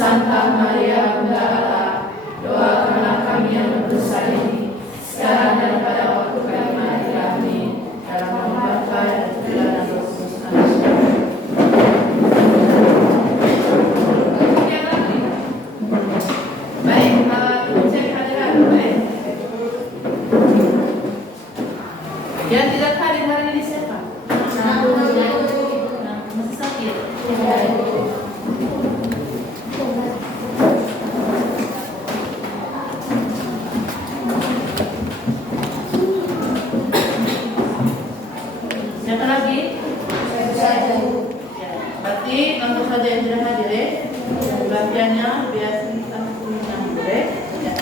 Santa Maria Bunda Allah, doakanlah kami yang berdosa ini, sekarang dan pada waktu kami mati. Amin. Dalam nama Bapa dan Putra dan Roh Kudus. Baik, cek hadiran. Baik. Yang tidak hadir hari ini siapa? Masih sakit. Siapa lagi? Ya, berarti untuk saja yang tidak hadir ya. Bagiannya biasa kita punya boleh. Ya.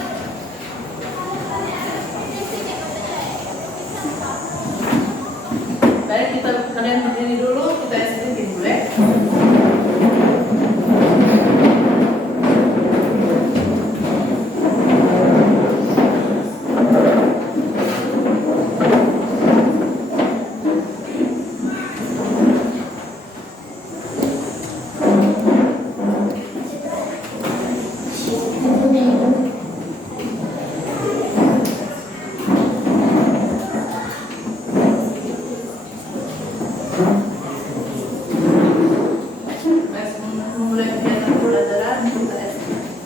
Baik, kita kalian berdiri dulu, kita estimasi boleh. Mulai kegiatan pembelajaran kita estimasi.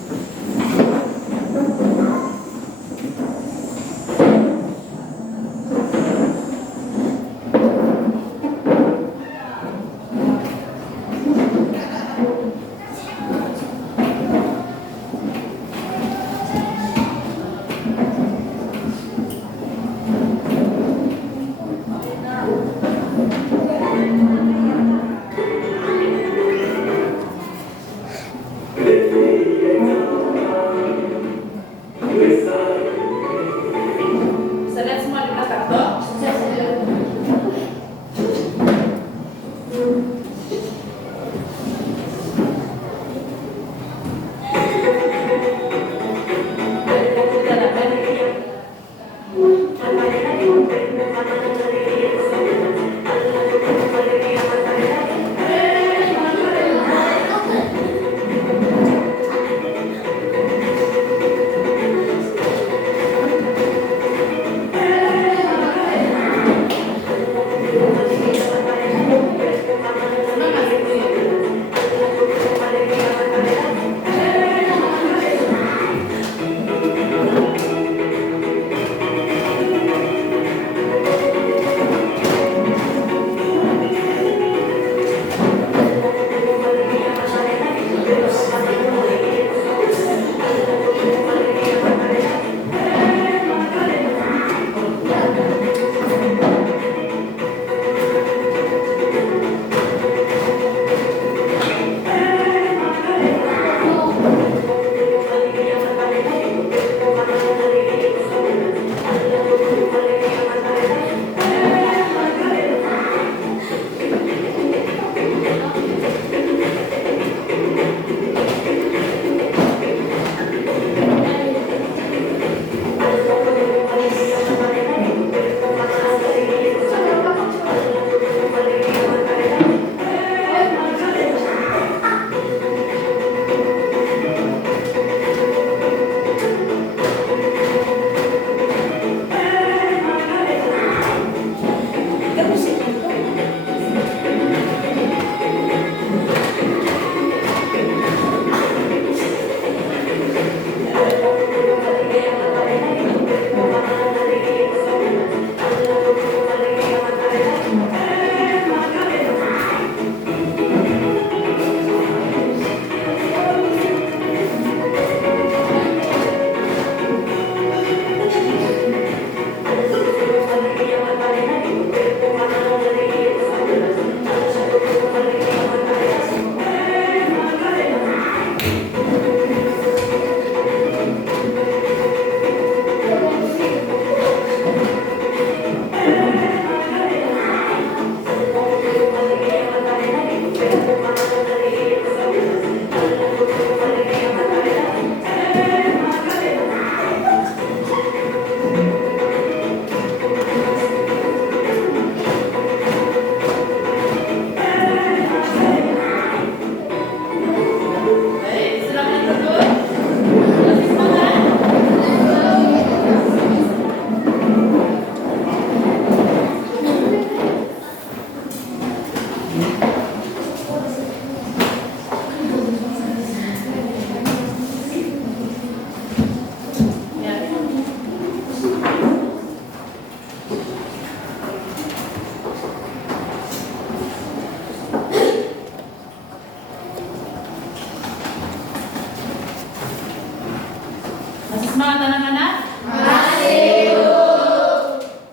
Masih semangat anak-anak? Masih.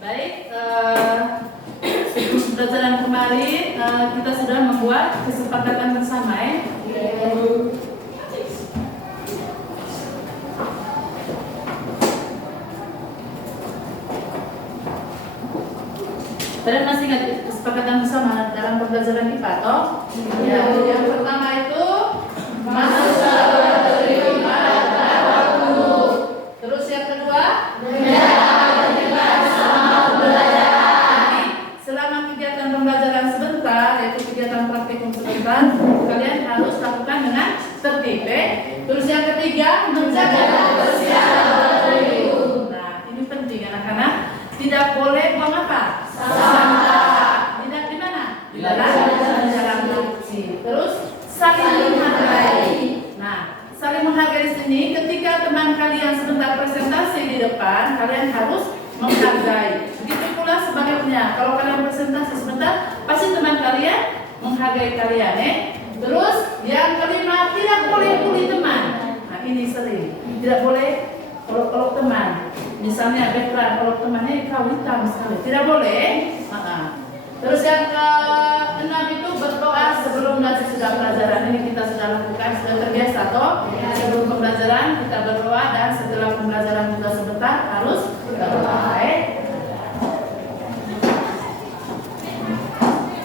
Baik, sebelum pelajaran kemarin kita sudah membuat kesepakatan bersama ya. Kalian masih ingat kesepakatan bersama dalam pembelajaran IPA toh? Ya, yang pertama itu masuk laboratorium pada waktu. Terus yang kedua, selama kegiatan pembelajaran sebentar, yaitu kegiatan praktikum sebentar, kalian harus lakukan dengan tertib. Terus yang ketiga, menjaga kebersihan laboratorium. Nah, ini penting anak-anak. Tidak boleh buang apa? Sampah. Tidak di mana? Di dalam laci. Terus saling menghargai. Nah, saling menghargai di sini ketika teman kalian sebentar presentasi di depan, kalian harus menghargai. Begitu pula sebaliknya. Kalau kalian presentasi sebentar, pasti teman kalian menghargai kalian, Terus yang kelima, tidak boleh bully teman. Nah, ini sering. Tidak boleh olok-olok teman. Misalnya background kalau temannya kau hitam sekali, tidak boleh. Terus yang keenam itu berdoa sebelum nanti sudah pelajaran. Ini kita sudah lakukan, sudah terbiasa toh. Sebelum pembelajaran kita berdoa dan setelah pembelajaran juga sebentar harus berdoa.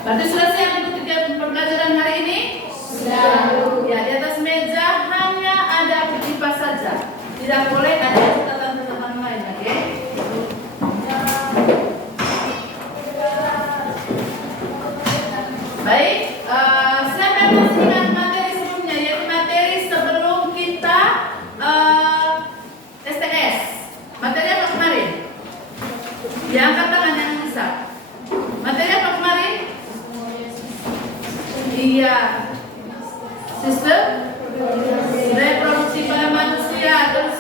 Berarti sudah siap untuk kegiatan pembelajaran hari ini? Sudah. Ya, di atas meja hanya ada kipas saja. Tidak boleh ada catatan-catatan lain, oke? Baik, siapa yang masih ingat materi sebelumnya, yaitu materi sebelum kita STS. Materi apa kemarin? Diangkat tangan yang bisa. Materi apa kemarin? Iya, sistem reproduksi pada manusia, terus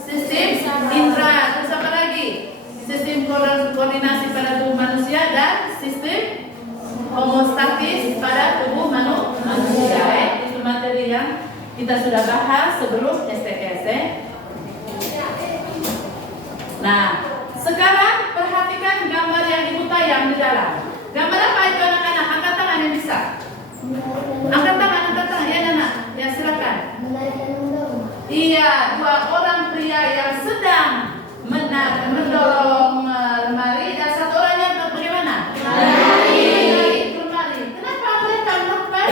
sistem indera, terus apa lagi? Sistem koordinasi pada tubuh manusia dan sistem homostatis pada tubuh manusia. Itu materi yang kita sudah bahas sebelum STS. Nah, sekarang perhatikan gambar yang ibu tayang di dalam. Gambar apa itu anak-anak? Angkat tangan yang bisa. Angkat tangan ya anak. Ya silakan. Iya, dua orang pria yang sedang mendorong lemari dan satu orangnya bagaimana? Menarik lemari. Kenapa mereka melakukan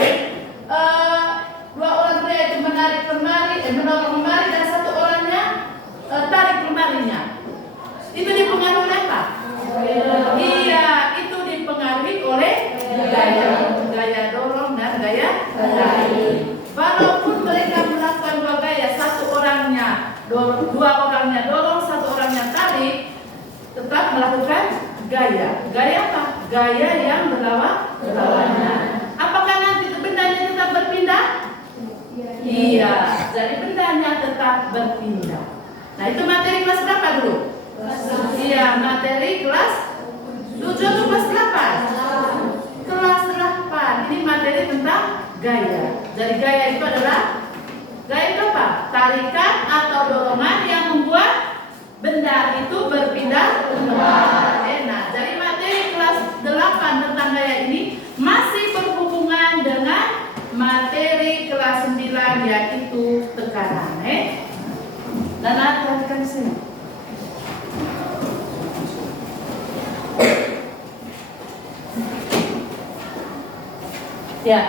dua orang pria itu menarik lemari, mendorong lemari dan satu orangnya tarik lemarinya? Itu dipengaruhi oleh apa? Iya, itu dipengaruhi oleh gaya dorong dan gaya tarik. Walaupun mereka melakukan dua gaya, dua orangnya dorong, satu orangnya tarik, tetap melakukan gaya. Gaya apa? Gaya yang berlawanan. Apakah nanti bendanya tetap berpindah? Iya, jadi bendanya tetap berpindah. Nah, itu materi kelas berapa dulu? Iya, materi kelas 7 atau kelas 8? Kelas 8. Ini materi tentang gaya. Jadi gaya itu adalah apa? Tarikan atau dorongan yang membuat benda itu berpindah tempat. Nah, jadi materi kelas 8 tentang gaya ini masih berhubungan dengan materi kelas 9 yaitu tekanan. Dan perhatikan di sini. Ya.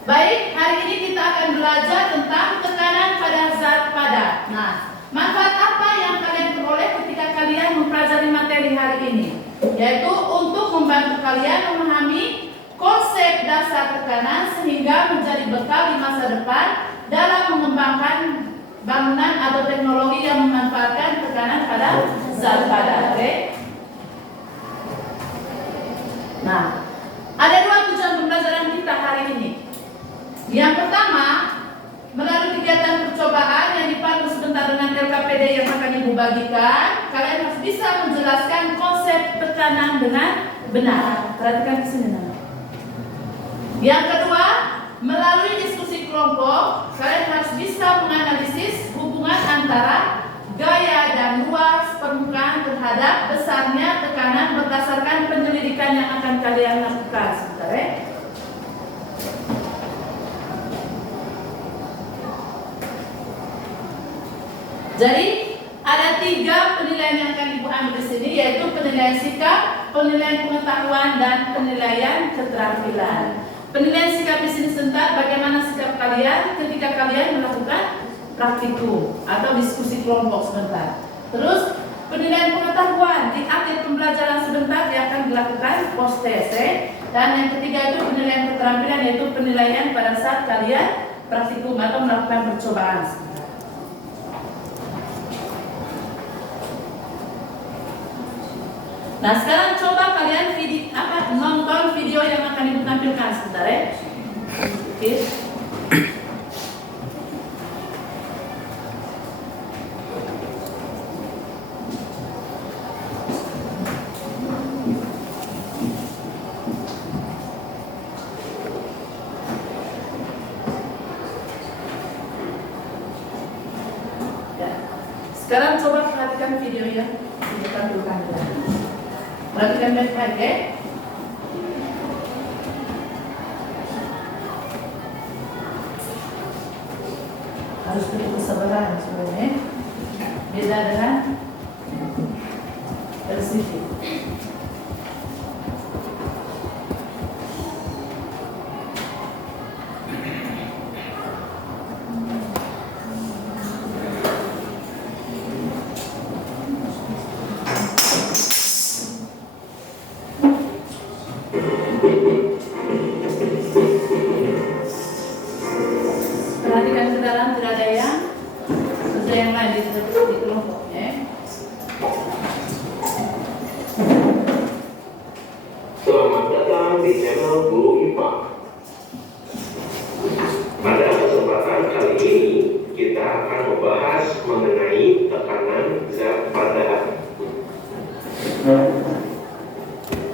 Baik, hari ini kita akan belajar tentang tekanan pada zat padat. Nah, manfaat apa yang kalian peroleh ketika kalian mempelajari materi hari ini? Yaitu untuk membantu kalian memahami konsep dasar tekanan sehingga menjadi bekal di masa depan dalam mengembangkan bangunan atau teknologi yang memanfaatkan tekanan pada zat padat. Nah, ada dua tujuan pembelajaran kita hari ini. Yang pertama, melalui kegiatan percobaan yang dipandu sebentar dengan LKPD yang akan Ibu bagikan, kalian harus bisa menjelaskan konsep tekanan dengan benar. Perhatikan di sini, Nana. Yang kedua, melalui diskusi kelompok, kalian harus bisa menganalisis hubungan antara tekanan berdasarkan penyelidikan yang akan kalian lakukan. Sebentar ya. Jadi ada 3 penilaian yang akan Ibu ambil di sini, yaitu penilaian sikap, penilaian pengetahuan, dan penilaian keterampilan. Penilaian sikap di sini sebentar, bagaimana sikap kalian ketika kalian melakukan praktikum atau diskusi kelompok sebentar. Terus penilaian pengetahuan di akhir pembelajaran sebentar yang akan dilakukan post test. Dan yang ketiga itu penilaian keterampilan, yaitu penilaian pada saat kalian praktikum atau melakukan percobaan. Nah, sekarang coba kalian nonton video yang akan Ibu tampilkan sebentar ya. Oke. Ya. Sekarang coba perhatikan video yang Ibu tampilkan. Perhatikan baik-baik ya. Harus punya kesabaran sebenarnya. Beda dengan LCD. Perhatikan ke dalam, tidak ada yang lain di kelompoknya. Selamat datang di channel Guru IPA. Pada kesempatan kali ini kita akan membahas mengenai tekanan zat pada.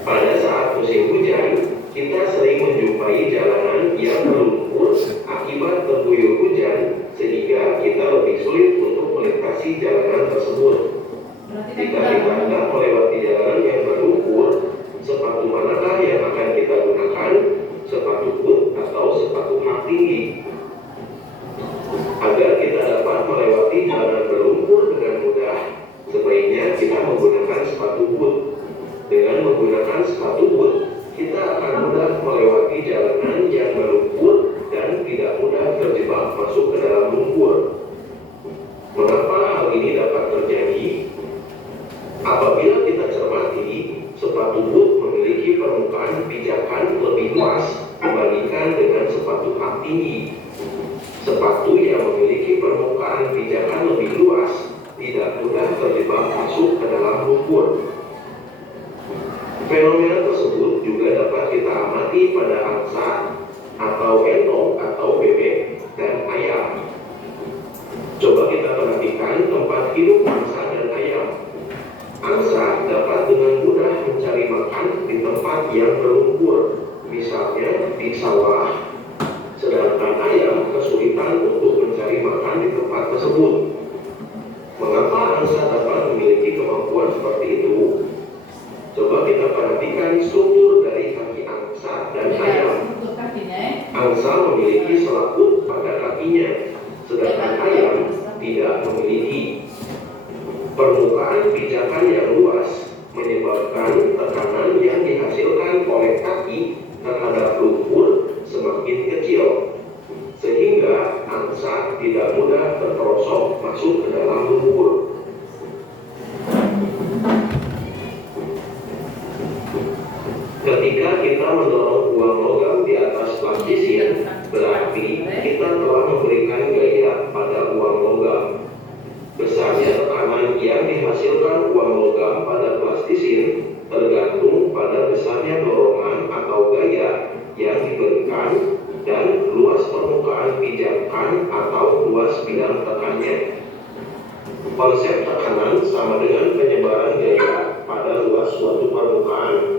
Pada saat musim hujan, kita sering menjumpai jalanan yang berlumpur akibat terguyur hujan, sehingga kita lebih sulit untuk melintasi jalanan tersebut. Jika kita hendak melewati jalanan yang berlumpur, sepatu manakah yang akan kita gunakan? Sepatu boot atau sepatu hak tinggi? Agar kita dapat melewati jalanan berlumpur dengan mudah, sebaiknya kita menggunakan sepatu boot. Dengan menggunakan sepatu boot, kita akan mudah melewati jalanan yang berlumpur dan tidak mudah terjebak masuk ke dalam lumpur. Mengapa hal ini dapat terjadi? Apabila kita cermati, sepatu boot memiliki permukaan pijakan lebih luas dibandingkan dengan sepatu hak tinggi. Sepatu yang memiliki permukaan pijakan lebih luas tidak mudah terjebak masuk ke dalam lumpur. Fenomena tersebut juga dapat kita amati pada angsa atau entok atau bebek dan ayam. Coba kita perhatikan tempat hidup angsa dan ayam. Angsa dapat dengan mudah mencari makan di tempat yang berlumpur, misalnya di sawah, sedangkan ayam kesulitan untuk mencari makan di tempat tersebut. Mengapa angsa dapat memiliki kemampuan seperti itu? Coba kita perhatikan struktur dari kaki angsa dan ayam. Angsa memiliki selaput pada kakinya, sedangkan ayam tidak memiliki. Permukaan pijakan yang luas menyebabkan tekanan yang dihasilkan oleh kaki terhadap lumpur semakin kecil, sehingga angsa tidak mudah terperosok masuk ke dalam lumpur. Ketika kita mendorong uang logam di atas plastisin, berarti kita telah memberikan gaya pada uang logam. Besarnya tekanan yang dihasilkan uang logam pada plastisin tergantung pada besarnya dorongan atau gaya yang diberikan dan luas permukaan pijakan atau luas bidang tekannya. Konsep tekanan sama dengan penyebaran gaya pada luas suatu permukaan.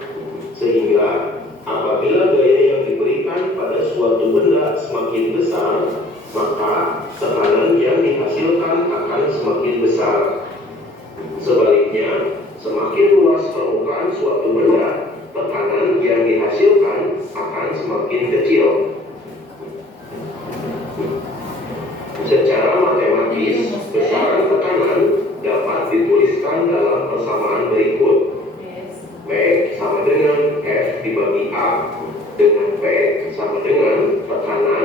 Sehingga apabila gaya yang diberikan pada suatu benda semakin besar, maka tekanan yang dihasilkan akan semakin besar. Sebaliknya, Semakin luas permukaan suatu benda, tekanan yang dihasilkan akan semakin kecil. Secara matematis, besaran tekanan dapat dituliskan dalam persamaan berikut. P sama dengan F dibagi A, dengan P sama dengan tekanan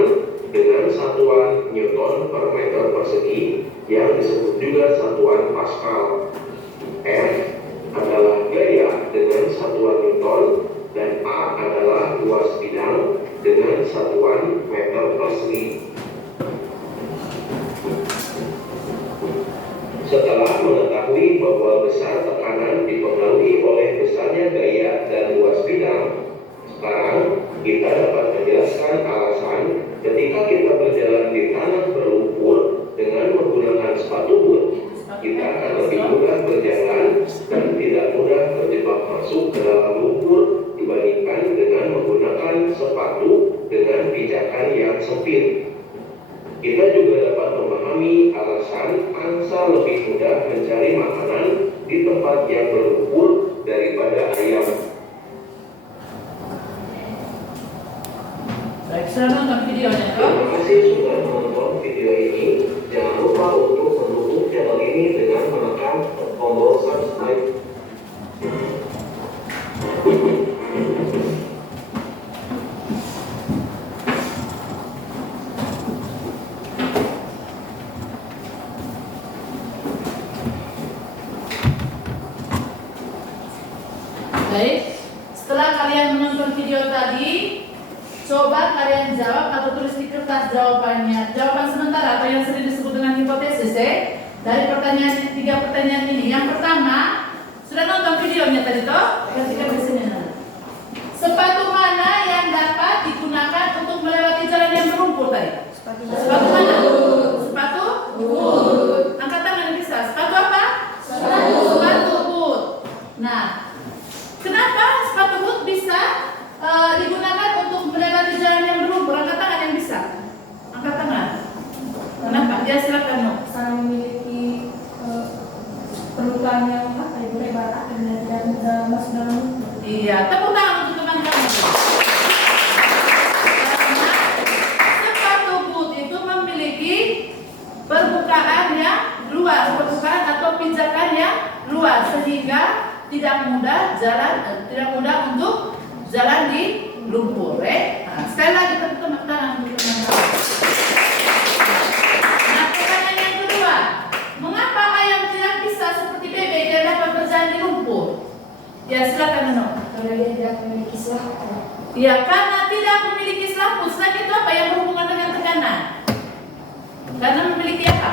dengan satuan Newton per meter persegi yang disebut juga satuan Pascal. F adalah gaya dengan satuan Newton dan A adalah luas bidang dengan satuan meter persegi. Setelah mengetahui bahwa besar tekanan dipengaruhi oleh besarnya gaya dan luas bidang, sekarang kita dapat menjelaskan alasan ketika kita berjalan di tanah berlumpur dengan menggunakan sepatu boot, kita akan lebih mudah berjalan dan tidak mudah terjebak masuk ke dalam lumpur dibandingkan dengan menggunakan sepatu dengan pijakan yang sempit. Kita juga dapat memahami alasan angsa lebih mudah mencari makanan di tempat yang berlumpur daripada ayam. Baik, sudah nonton videonya toh? Terima kasih sudah menonton video ini. Jangan lupa untuk mendukung channel ini dengan menekan tombol subscribe. Baik, setelah kalian menonton video tadi, coba kalian jawab atau tulis di kertas jawabannya. Jawaban sementara atau yang sering disebut dengan hipotesis dari pertanyaan 3 pertanyaan ini. Yang pertama, sudah nonton videonya tadi toh? Perhatikan di sini. Sepatu mana yang dapat digunakan untuk melewati jalan yang berlumpur tadi? Sepatu mana? Sepatu boot. Angkat tangan yang bisa. Sepatu apa? Sepatu boot. Nah, kenapa sepatu boot bisa digunakan untuk melewati jalan yang berlumpur? Angkat tangan yang bisa. Angkat tangan. Kenapa? Ya silakan no. Karena memiliki permukaan yang lebar dan tidak masuk dalam lumpur. Iya, tepuk tangan untuk teman-teman. Karena sepatu boot itu memiliki permukaan yang luas, permukaan atau pijakan yang luas sehingga tidak mudah untuk jalan di lumpur. Nah, sekali lagi tepuk tangan untuk teman-teman. Nah, pertanyaan yang kedua, mengapa ayam tidak bisa seperti bebek yang dapat berjalan di lumpur? Ya silakan Nino. Karena dia tidak memiliki selaput. Ya, karena tidak memiliki selaput. Selain itu apa yang berhubungan dengan tekanan? Karena memiliki apa?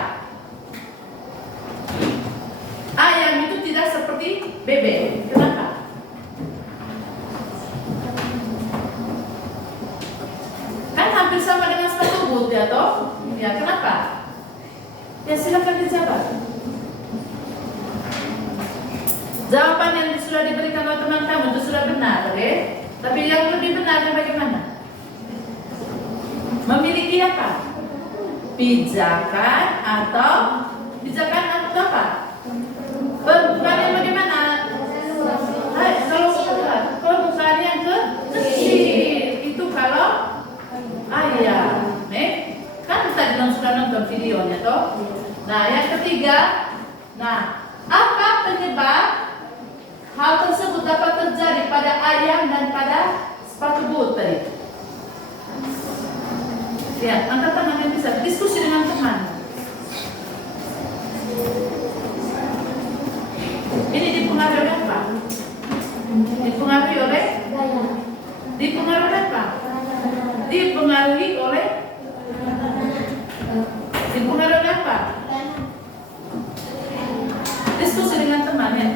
Ayam itu tidak seperti bebek. Kenapa? Kan hampir sama dengan sepatu boot ya toh? Ya, kenapa? Ya silakan dijawab. Jawaban yang sudah diberikan oleh teman kamu itu sudah benar, tapi yang lebih benar bagaimana? Memiliki apa? Pijakan atau apa? Permukaan yang bagaimana? Kalau permukaan yang kecil itu kalau ayam, kan tadi sudah nonton videonya toh. Nah, yang ketiga, apa penyebab hal tersebut dapat terjadi pada ayam dan pada sepatu boot tadi? Ya, angkat tangan yang bisa diskusi dengan teman. Ini dipengaruhi oleh apa? Dipengaruhi oleh apa? Dipengaruhi oleh apa? Diskusi dengan teman ya.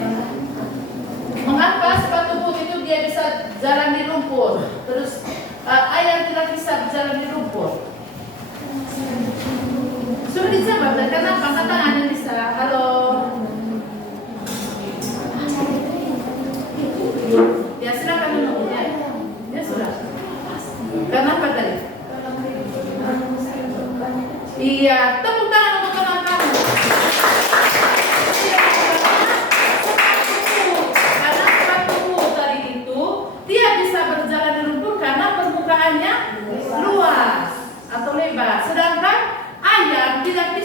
Mengapa sepatu boot itu dia bisa jalan di lumpur, terus ayam tidak bisa berjalan di lumpur? Sudah dijawab dan kenapa? Angkat tangan yang bisa. Halo. Ya silakan dulu ya. Ya sudah. Kenapa tadi? Iya, tepuk tangan untuk teman kamu. Sepatu boot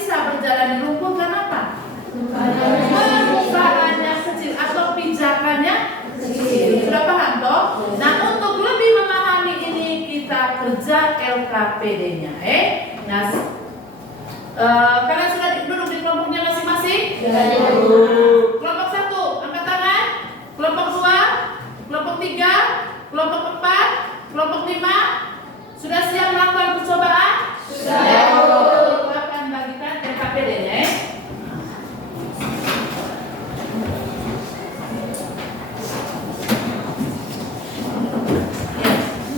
bisa berjalan di lumpur kenapa? Permukaannya kecil atau pijakannya kecil. Sudah paham toh? Nah, untuk lebih memahami ini kita kerja LKPD-nya. Nah, kalian sudah duduk di kelompoknya masing-masing? Kelompok 1, angkat tangan. Kelompok 2, kelompok 3, kelompok 4, kelompok 5. Sudah siap melakukan percobaan? Sudah. Aku akan bagikan LKPD-nya.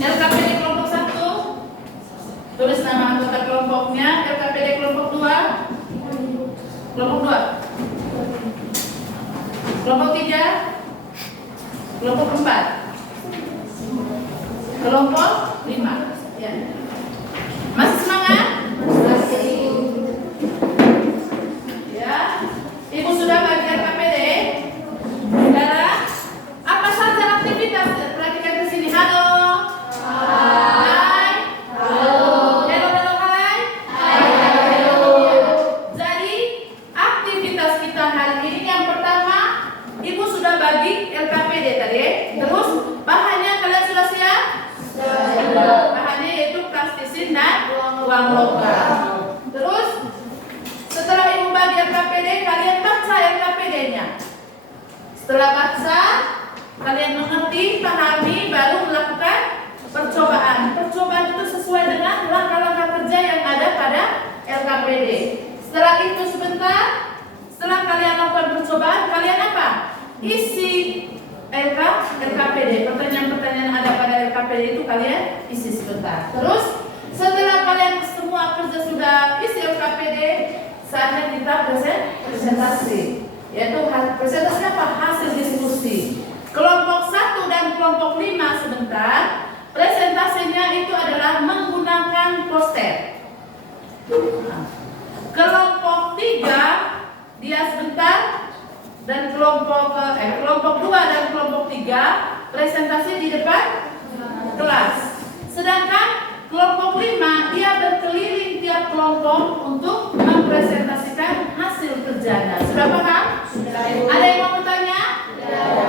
LKPD kelompok 1, tulis nama anggota kelompoknya. LKPD kelompok 2, kelompok 2, kelompok 3, kelompok 4, kelompok 5. Ya. Masih semangat? Masih. Ya. Ibu sudah bagi LKPD. Sekarang apa saja aktivitas? Perhatikan ke sini. Halo. Hai. Halo. Halo, hai. Hai. Jadi aktivitas kita hari ini yang pertama, Ibu sudah bagi LKPD tadi. Terus bahannya kalian sudah siap? Bahannya yaitu plastisin dan uang logam. Terus setelah Ibu bagi LKPD, kalian baca LKPD-nya. Setelah baca, kalian mengerti, pahami, baru melakukan percobaan. Percobaan itu sesuai dengan langkah-langkah kerja yang ada pada LKPD. Setelah itu sebentar, setelah kalian lakukan percobaan, kalian apa? Isi LKPD. Pertanyaan-pertanyaan yang ada pada LKPD itu kalian isi sebentar. Terus setelah kalian semua kerja sudah isi LKPD, saatnya kita presentasi. Yaitu presentasi apa? Hasil diskusi. Kelompok 1 dan kelompok 5 sebentar. Presentasinya itu adalah menggunakan poster. Kelompok 3 dia sebentar, dan kelompok 2 dan kelompok 3 presentasi di depan kelas. Sedangkan kelompok 5 dia berkeliling tiap kelompok untuk mempresentasikan hasil kerjanya. Sudah paham? Sudah. Ada yang mau bertanya?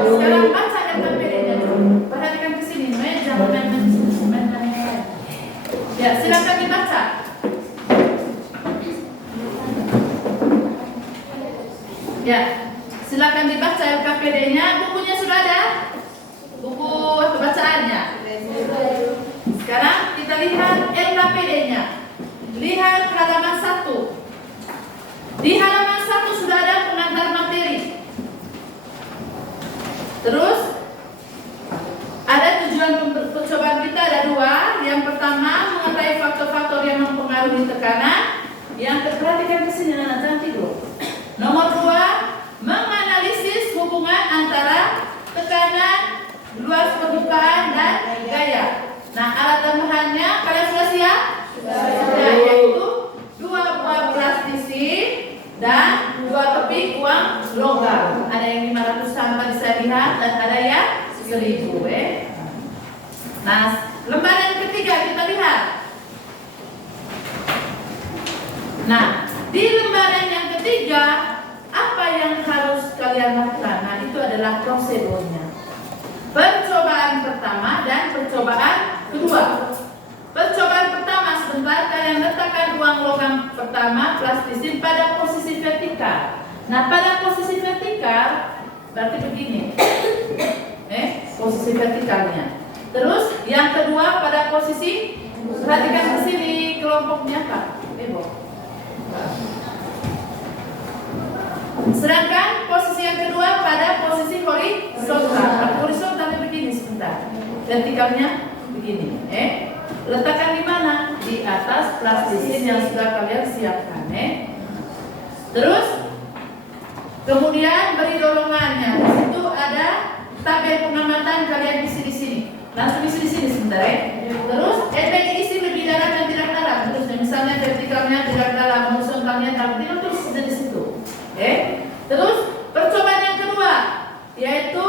Sekarang baca LKPD-nya dulu. Perhatikan ke sini, jangan main-main. Ya, silakan dibaca. Ya, silakan dibaca LKPD-nya. Bukunya sudah ada? Buku bacaannya. Sekarang kita lihat LKPD-nya. Lihat halaman 1. Di halaman 1 sudah ada pengantar materi. Terus ada tujuan percobaan kita ada 2. Yang pertama, mengetahui faktor-faktor yang mempengaruhi tekanan. Yang perhatikan ke sini, jangan tidur. Nomor 2, menganalisis hubungan antara tekanan, luas permukaan dan gaya. Nah, alat tambahannya kalian sudah siap? Sudah. Yaitu 2 buah plastisin dan 2 keping uang logam. Ada yang 500 sampah bisa lihat dan ada yang 1000. Nah, lembaran ketiga kita lihat. Nah, di lembaran yang ketiga, apa yang harus kalian lakukan? Nah, itu adalah prosedurnya. Percobaan pertama dan percobaan kedua. Percobaan pertama sebentar, kalian letakkan uang logam pertama plastisin pada posisi vertikal. Nah, pada posisi vertikal berarti begini. Posisi vertikalnya. Terus yang kedua pada posisi, perhatikan ke sini kelompoknya Pak. Sedangkan posisi yang kedua pada posisi horizontal. Horizontalnya begini sebentar. Vertikalnya begini. Letakkan di mana? Di atas plastisin yang sudah kalian siapkan. Terus kemudian beri dorongannya. Di situ ada tabel pengamatan, kalian isi di sini. Langsung isi di sini sebentar. Terus diisi lebih dalam dan tidak dalam. Terus misalnya vertikalnya tidak dalam, horizontalnya tidak, terus di situ. Terus percobaan yang kedua yaitu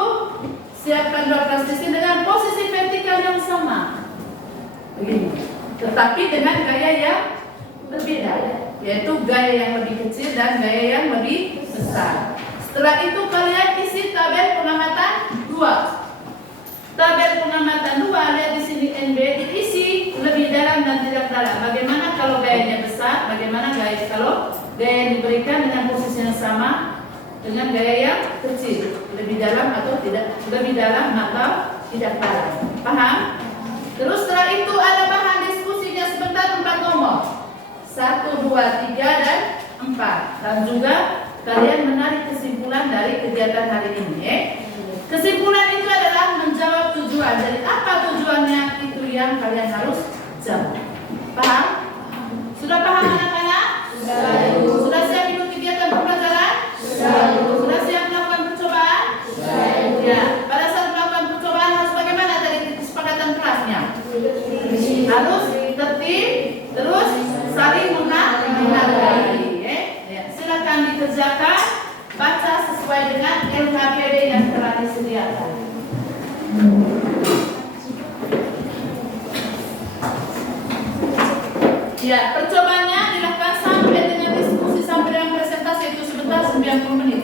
siapkan 2 plastisin dengan posisi vertikal yang sama. Begini. Tetapi dengan gaya yang berbeda, yaitu gaya yang yang lebih kecil dan gaya yang lebih besar. Setelah itu kalian isi tabel pengamatan 2. Tabel pengamatan 2, lihat di sini NB, diisi lebih dalam dan tidak dalam. Bagaimana kalau gayanya besar, bagaimana gaya kalau gaya yang diberikan dengan posisi yang sama dengan gaya yang kecil, lebih dalam atau tidak, lebih dalam atau tidak dalam. Paham? Terus setelah itu ada bahan diskusinya sebentar 4 nomor. 1, 2, 3, dan 4. Dan juga kalian menarik kesimpulan dari kegiatan hari ini. Kesimpulan itu adalah menjawab tujuan. Jadi apa tujuannya itu yang kalian harus jawab. Paham? Sudah paham anak-anak? Sudah siap ikut kegiatan pembelajaran? Sudah siap melakukan percobaan? Ya. Pada saat melakukan percobaan harus bagaimana tadi kesepakatan kelasnya? Harus tertib, terus saling menghargai. Ya. Silakan dikerjakan, baca sesuai dengan LKPD yang telah disediakan. Ya, percobaannya dilakukan sampai dengan diskusi, sampai dengan presentasi itu sebentar 90 menit.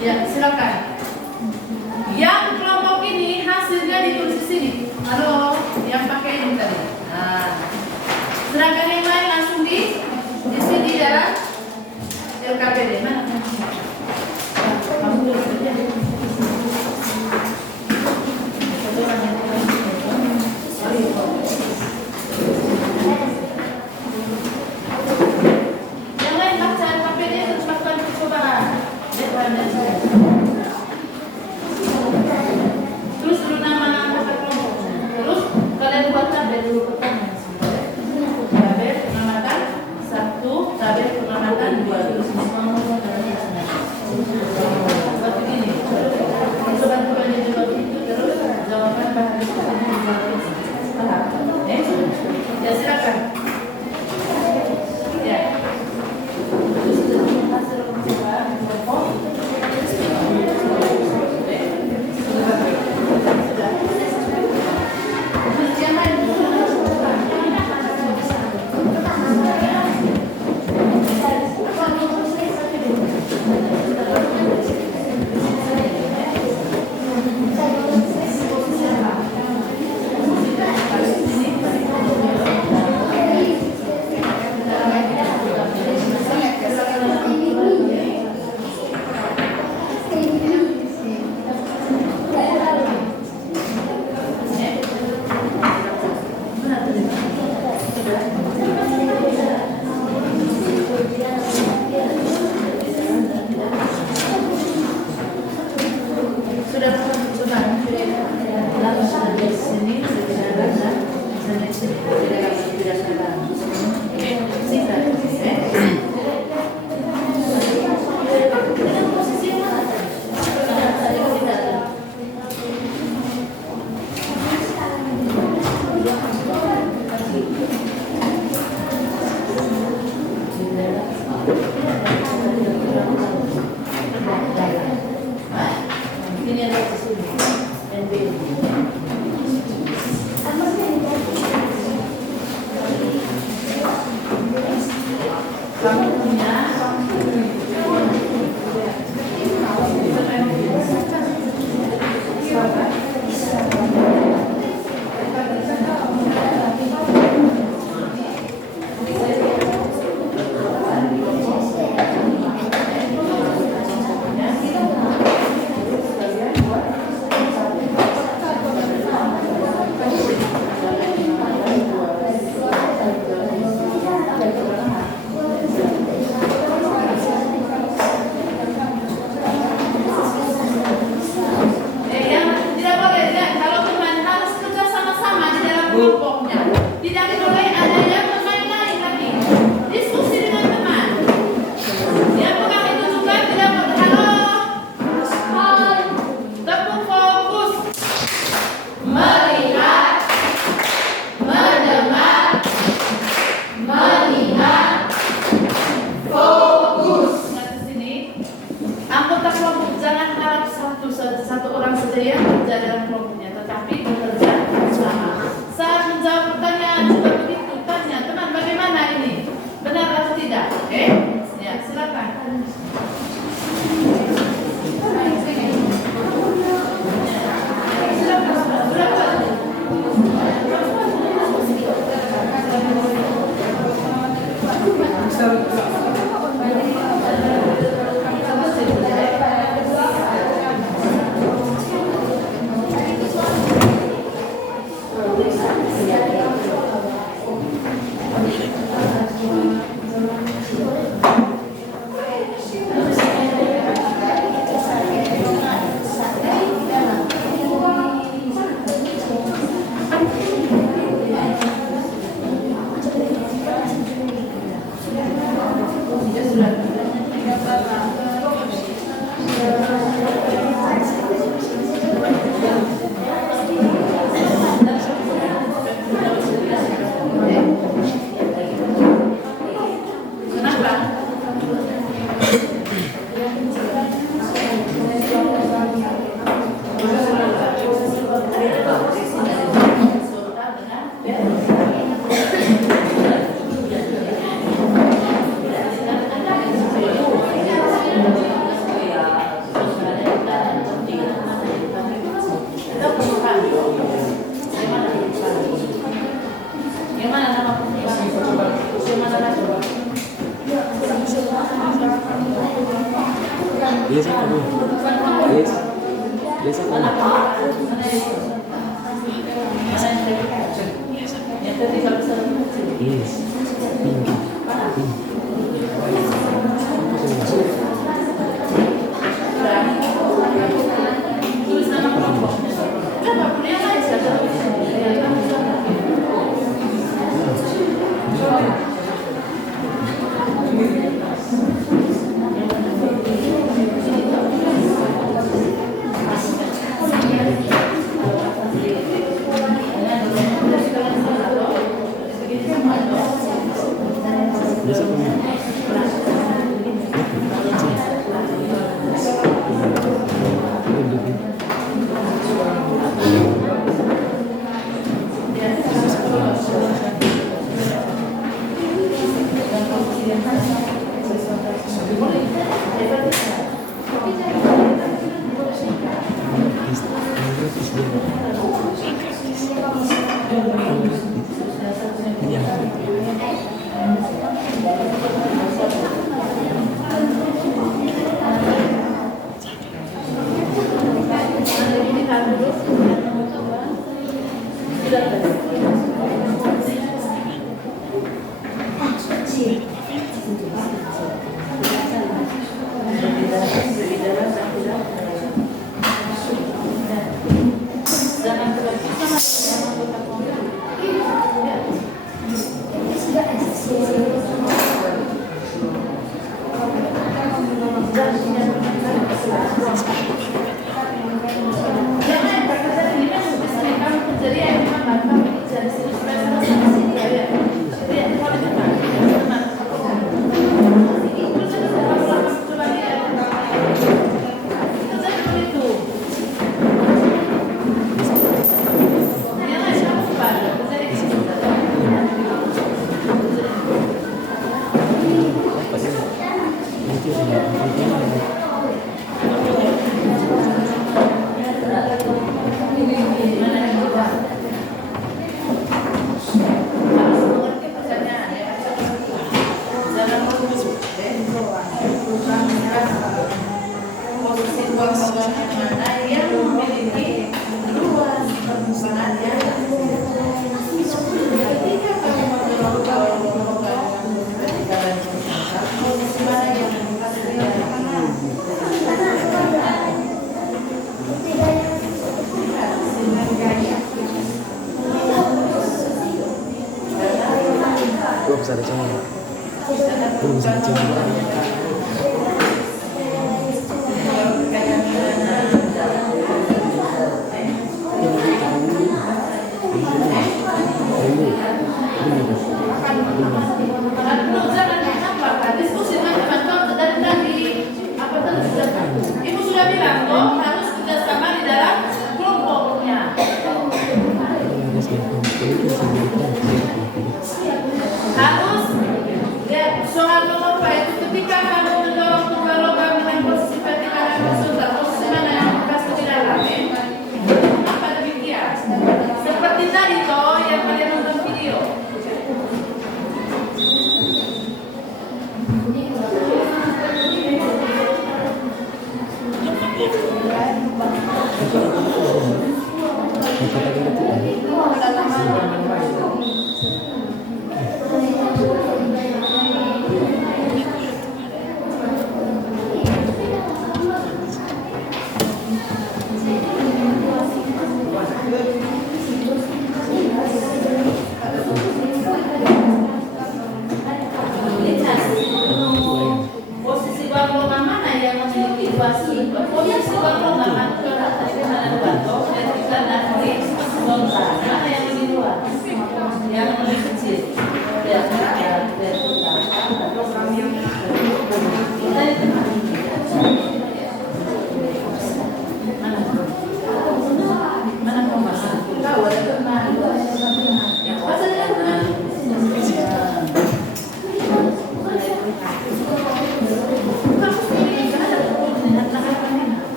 Ya, silakan. Yang kelompok ini hasilnya ditulis di sini. Halo, yang pakai ini tadi. Nah, sedangkan yang lain langsung di sini dalam LKPD. Mana? Kamu tulis saja. Yang lain baca LKPD terus lakukan percobaan. Terus dulu nama kata kelompok. Terus kalian buat tabel dulu pertama. Tabel pengamatan 1, tabel pengamatan 2. Terus seperti ini. Coba tuanya jawab itu terus jawaban bahan ya, silakan. Ya. Hasil percobaan kelompok. Yang mana nama perempuan? Yang mana nama coba? Yes, aku. Yes. Yes, aku. Yang tadi kalau Yes. tulis nama kelompoknya. Kenapa punya aja? Yes, aku. Gua bisa ada cewek. Gua bisa ada cewek. Diskusi dengan teman-teman dari tadi. Apa tadi Ibu sudah bilang kok harus kerjasama di dalam kelompoknya. Harus ya soal nomor itu ketika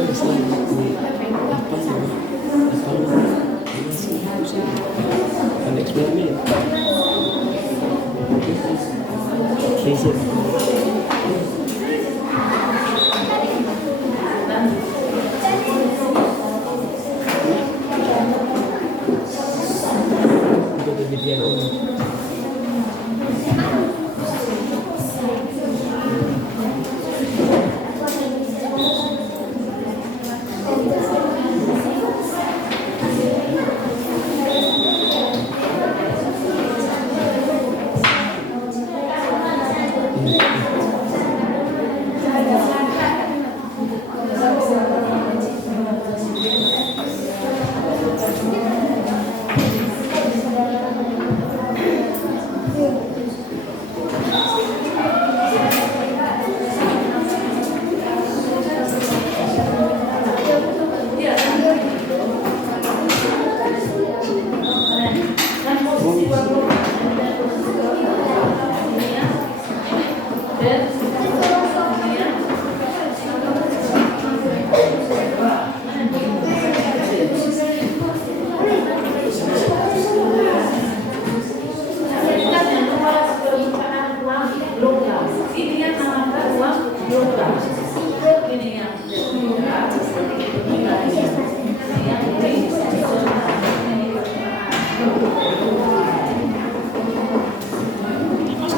tulis lagi di apa sih kan eksperimen riset untuk kejadian umum.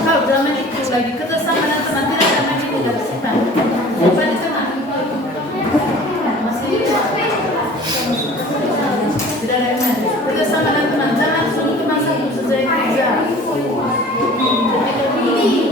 Kau jangan ikut lagi kerjasama dan teman tidak ada main ini dari sana. Coba di sana. Masih tidak ada main. Kerjasama dan teman jangan suruh cuma satu selesai kerja. Ketika ini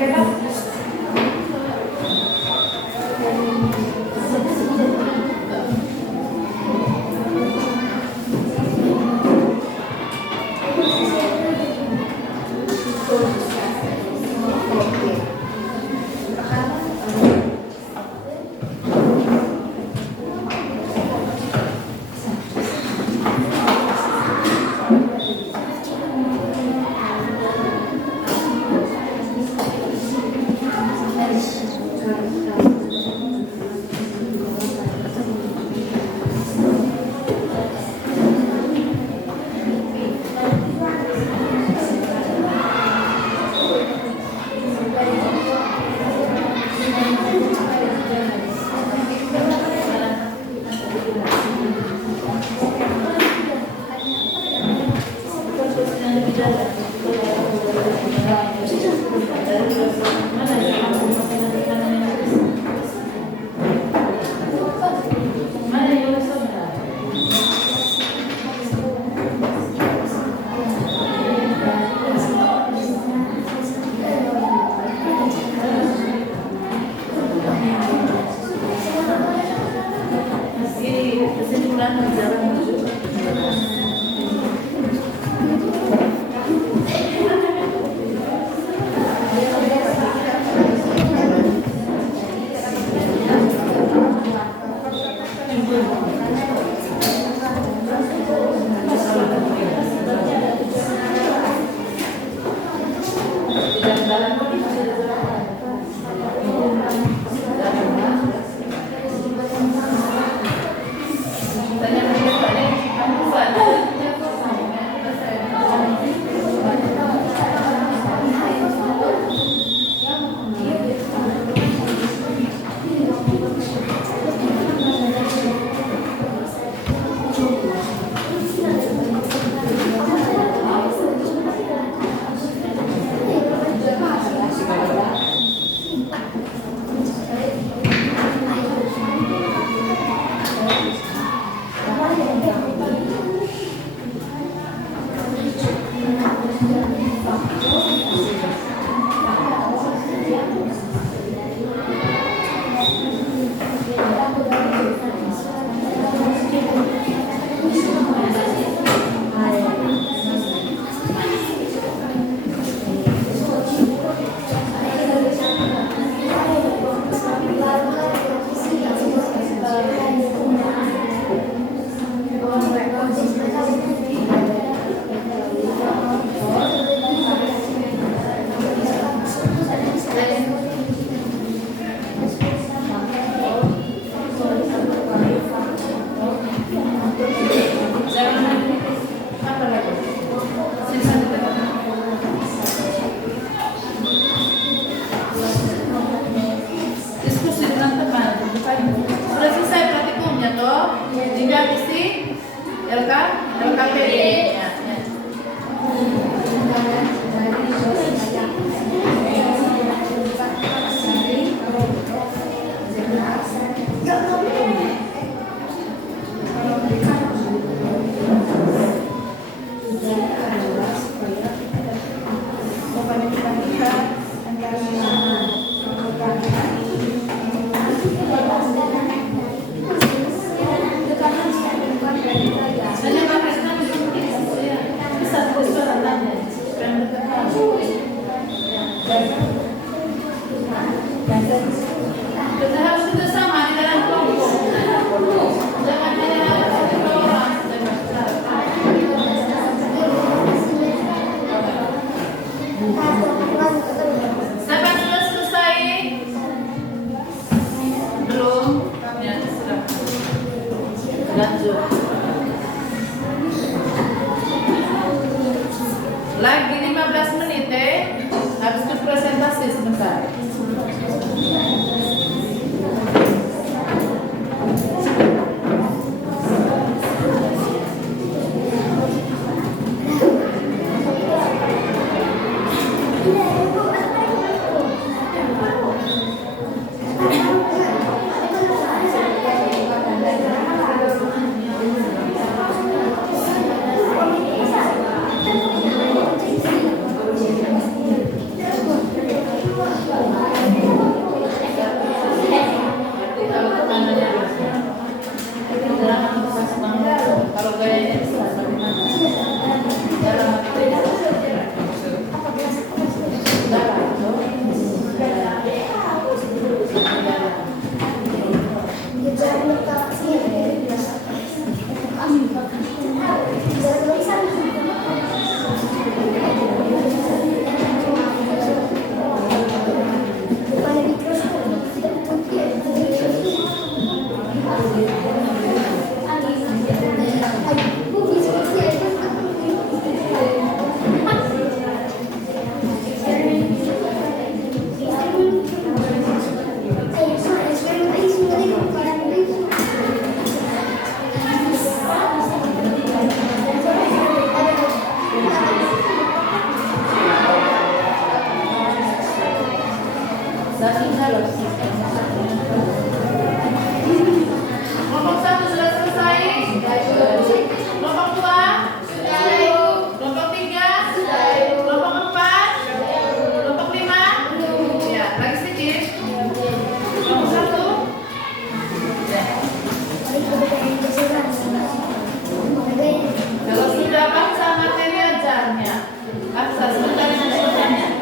Oke, Pak. Kesimpulan berjalan menuju LKPD. Kita harus bersama di dalam kelompok. Jangan hanya satu orang. Siapa sudah selesai? Belum? Ya, sudah. Lanjut. Lagi 15 menit habis itu presentasi sebentar. Kelompok 1 sudah selesai? Kelompok 2? Kelompok 3? Kelompok 4? Kelompok 5? Ya, lagi sedikit. Kelompok 1? Kalau sudah paksa materi ajarnya, paksa sebentar sebenarnya.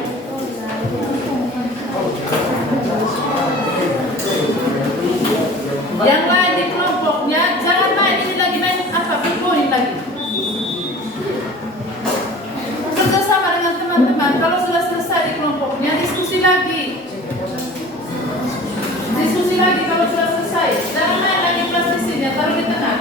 Yang lain di kelompoknya jangan main ini lagi main apa ping-pong lagi. Kerjasama dengan teman-teman. Kalau sudah selesai di kelompoknya diskusi lagi. Diskusi lagi kalau sudah selesai. Jangan main lagi plastisnya taruh di tengah.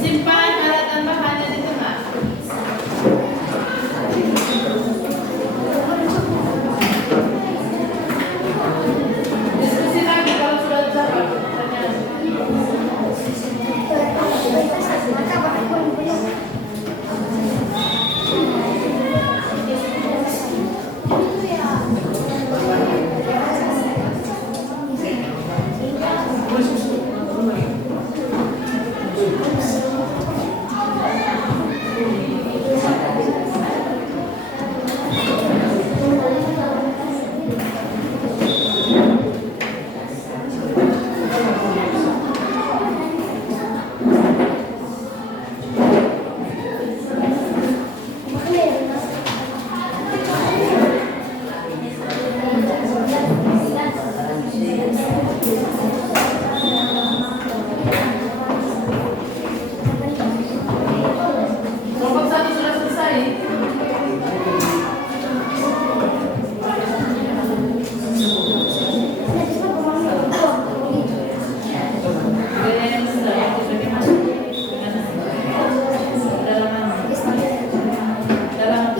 Simpan alat bahannya di tengah. Diskusi lagi kalau sudah jawab. Kelompok 1 sudah selesai. Dalam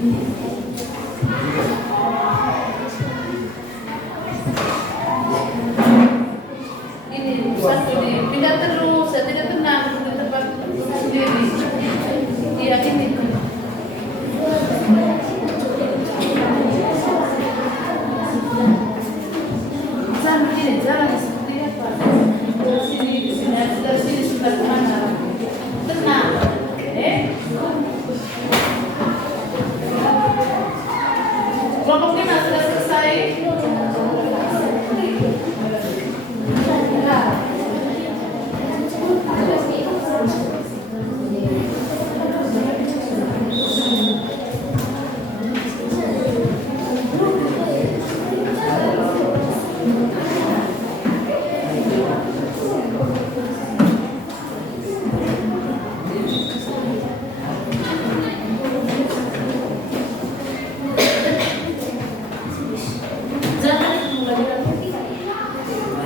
Ini satu dipindah terus, saya tidak tenang di tempat sendiri. Iya ini. Sama begini jalan seperti apa? Dari sini sudah kemana? Tenang, kelompok 5 sudah selesai.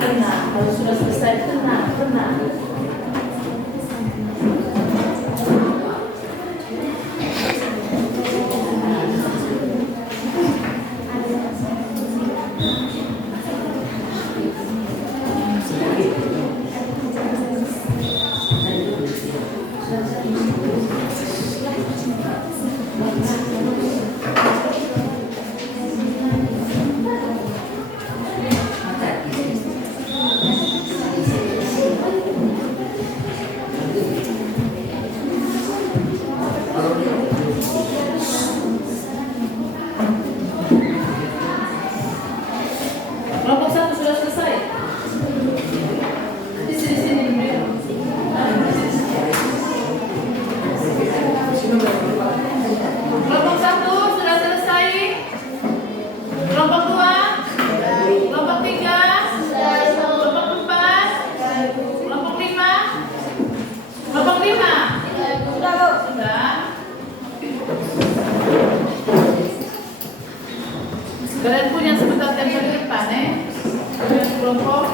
Tenang, kalau sudah selesai tenang. Kelompok 1 sudah selesai. Di sini. Kelompok 1 sudah selesai. Kelompok 2, kelompok 3, kelompok 4, kelompok 5. Kelompok 5. Sudah. Kalian punya sebentar tempel di depan, kelompok.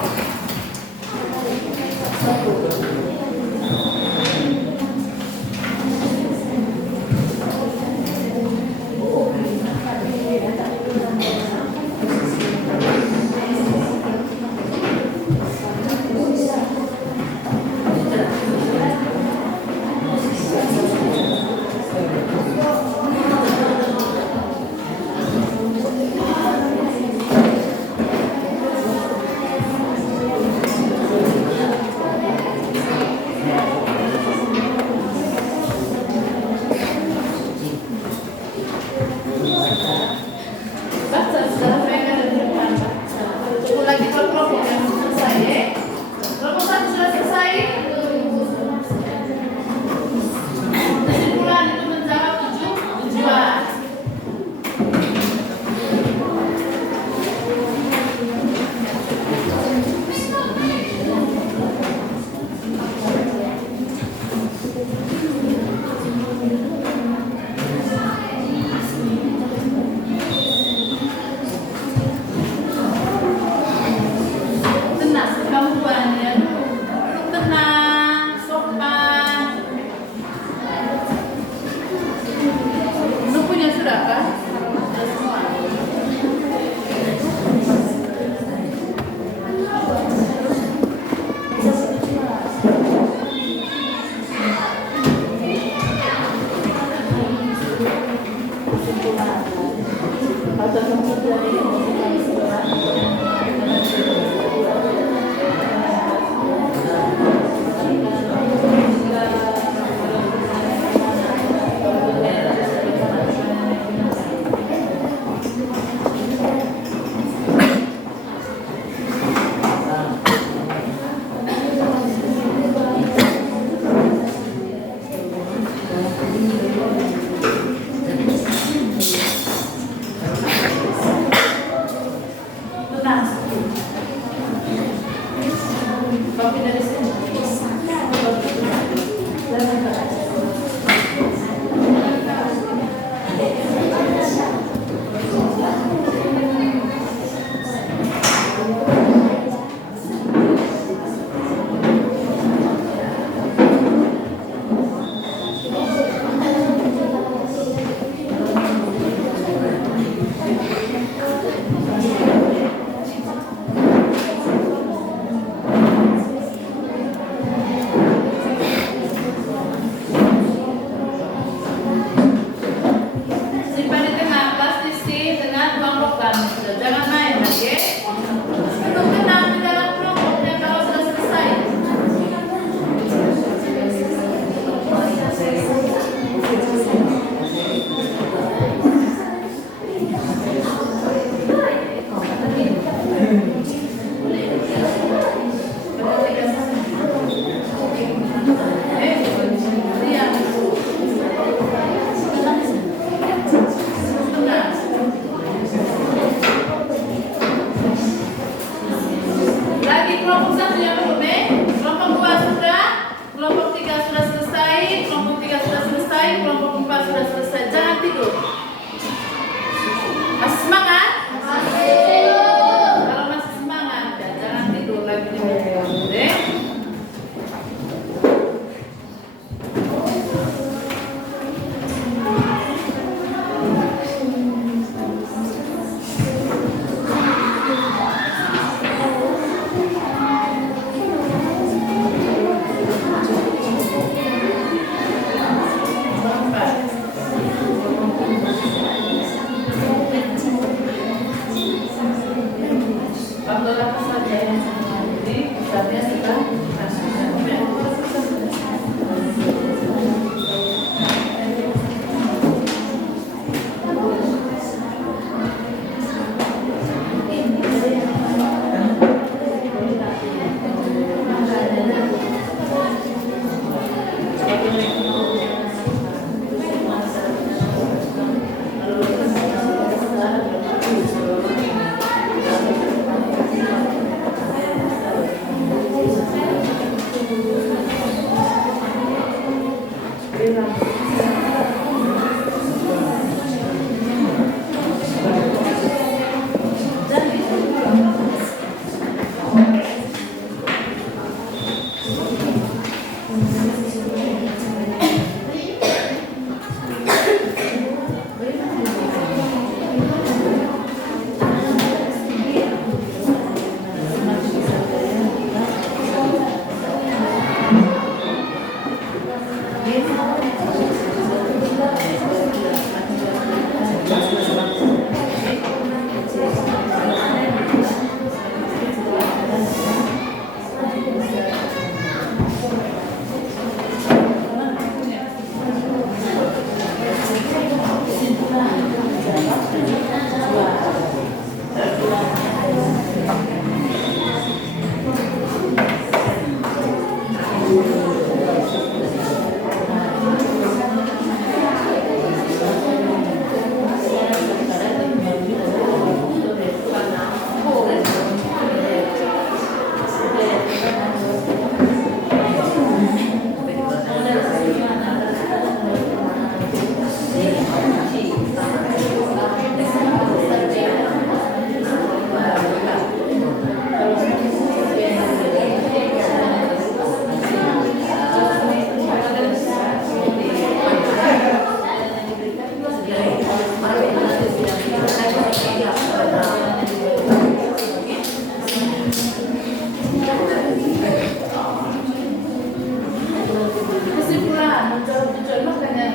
Kesimpulan, tujuan makanya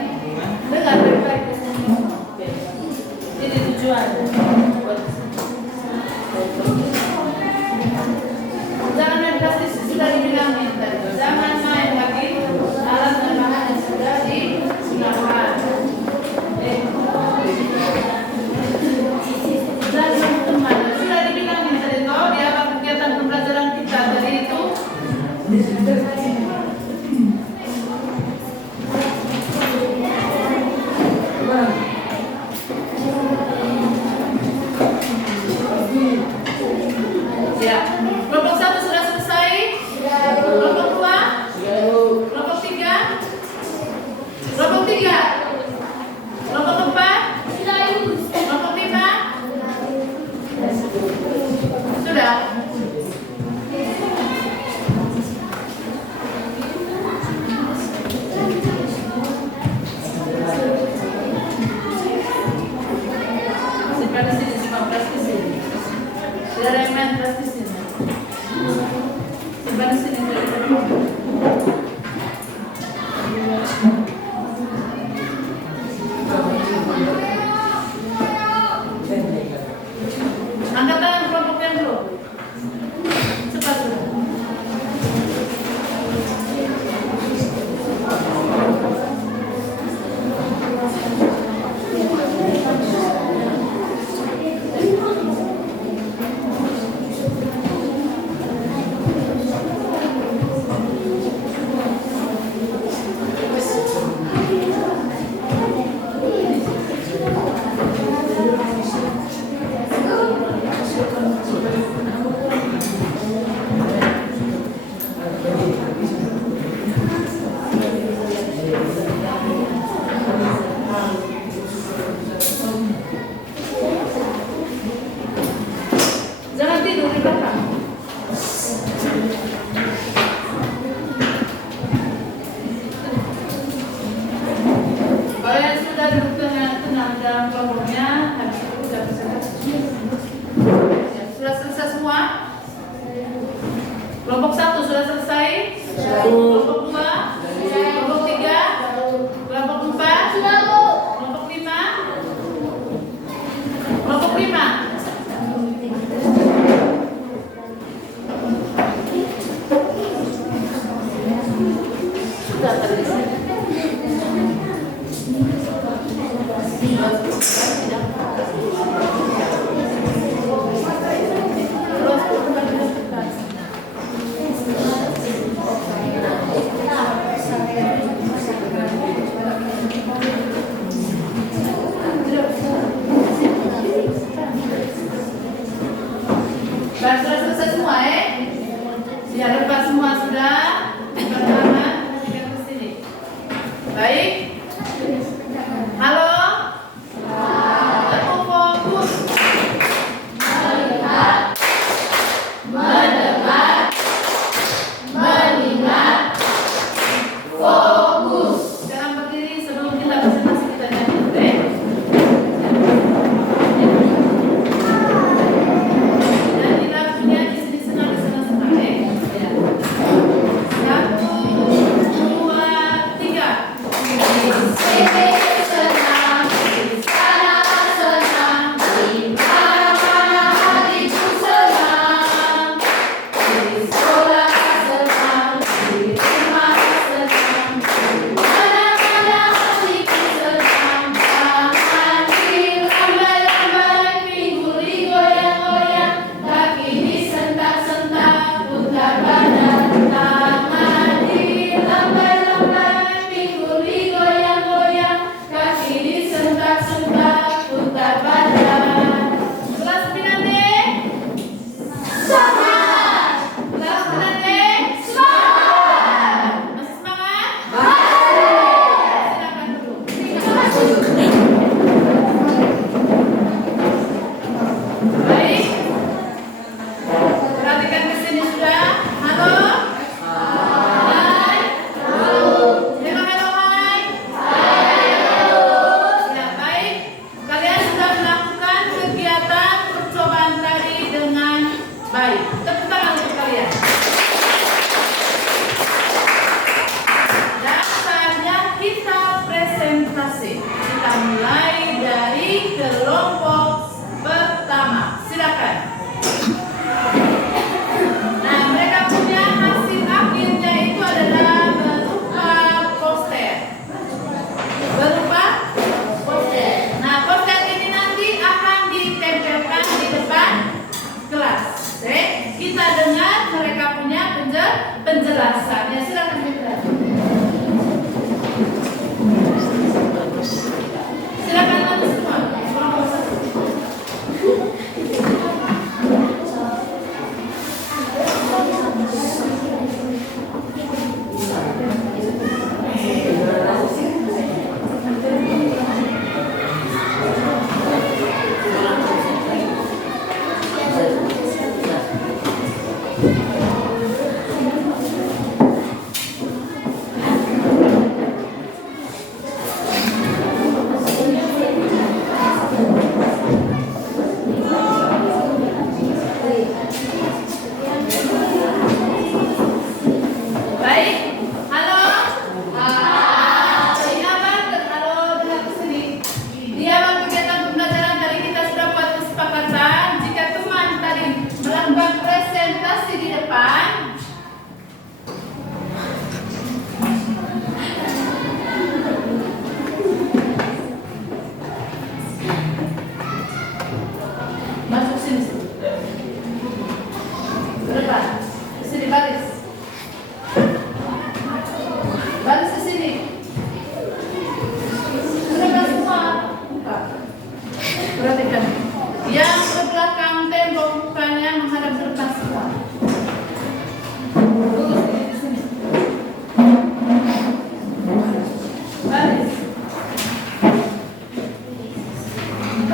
dengan refleksi ini tujuan. Jangan main plastik, sudah dibilangin tadi. Jangan main lagi alat dan bahan yang sudah digunakan. Dan teman-teman sudah dibilangin tadi toh di awal kegiatan pembelajaran kita tadi itu. Ya, kelompok 1 sudah selesai. Kelompok 2, kelompok 3, kelompok 3, kelompok 4, kelompok 5, sudah. Simpan di sini, simpan plastik sini. Sudah ada yang main plastik sini. Simpan di sini. Angkat tangan kelompok yang dulu. Cepat sudah. Jangan tidur di belakang. Kalau yang sudah duduk tenang dalam kelompoknya, habis itu sudah bisa. Ya, sudah selesai semua. Kelompok 1 sudah selesai. Kelompok 2, kelompok 3, kelompok 4, kelompok 5, kelompok 5. Sudah terlihat. Sudah selesai semua ya, lepas semua sudah. Pertama, kita ke sini. Baik. Halo.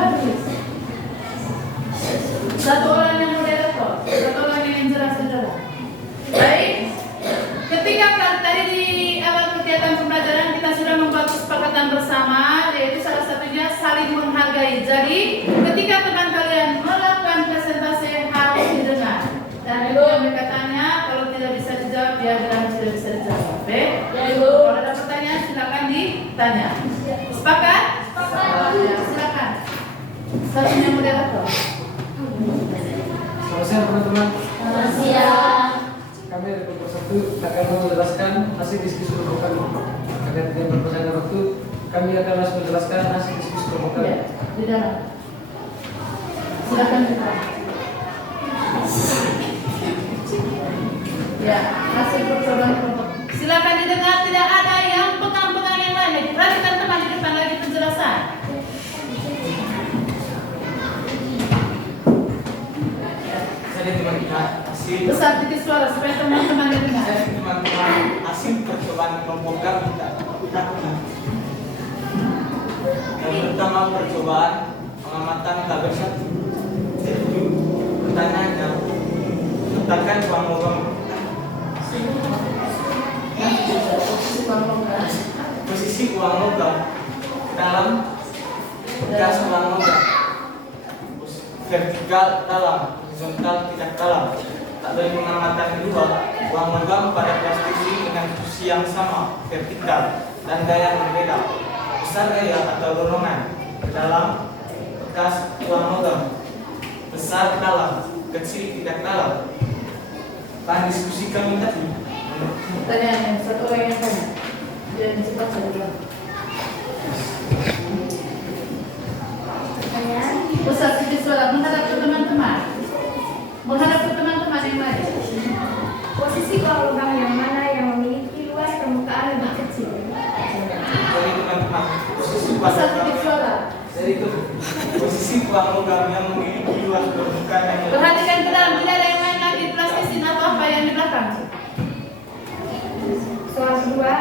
Bagus. Satu orang yang moderator, satu orang yang jelas saudara. Baik. Ketika tadi di awal kegiatan pembelajaran kita sudah membuat kesepakatan bersama, yaitu salah satunya saling menghargai. Jadi ketika teman kalian melakukan presentasi harus didengar. Dan itu yang mereka tanya, kalau tidak bisa dijawab ya bilang tidak bisa dijawab. Oke? Kalau ada pertanyaan silakan ditanya. Sepakat? Ya, silakan. Satunya moderator. Selamat siang teman-teman. Selamat siang. Kami dari kelompok 1 akan menjelaskan hasil diskusi kelompok kami. Agar tidak berpanjang waktu, kami akan langsung menjelaskan hasil diskusi kelompok kami. Ya, di dalam. Silakan kita. Ya, hasil percobaan kelompok. Silakan didengar, tidak ada yang pegang-pegang yang lain. Perhatikan teman di depan lagi penjelasan. Jadi teman-teman hasil Besar titik suara supaya teman-teman dengar. hasil percobaan kelompok kami yang pertama percobaan pengamatan tabel 1. Jadi pertanyaannya letakkan uang logam posisi uang logam dalam bekas uang logam, vertikal dalam, horizontal tidak dalam. Tabel pengamatan kedua, uang logam pada plastisi dengan posisi yang sama, vertikal dan gaya yang berbeda. Besar gaya atau dorongan ke dalam bekas uang logam, besar dalam, kecil tidak dalam. Bahan diskusi kami tadi. Pertanyaannya, satu orang yang tanya. Dan cepat saja. Besar titik suara menghadap ke teman-teman. Menghadap ke teman-teman yang lain. Posisi uang logam yang mana yang memiliki luas permukaan lebih kecil? Jadi teman-teman, Besar titik suara. jadi itu posisi uang logam yang memiliki luas permukaan yang lebih Perhatikan ke dalam, tidak ada yang lain lagi. Plastisin atau apa yang di belakang. Soal kedua,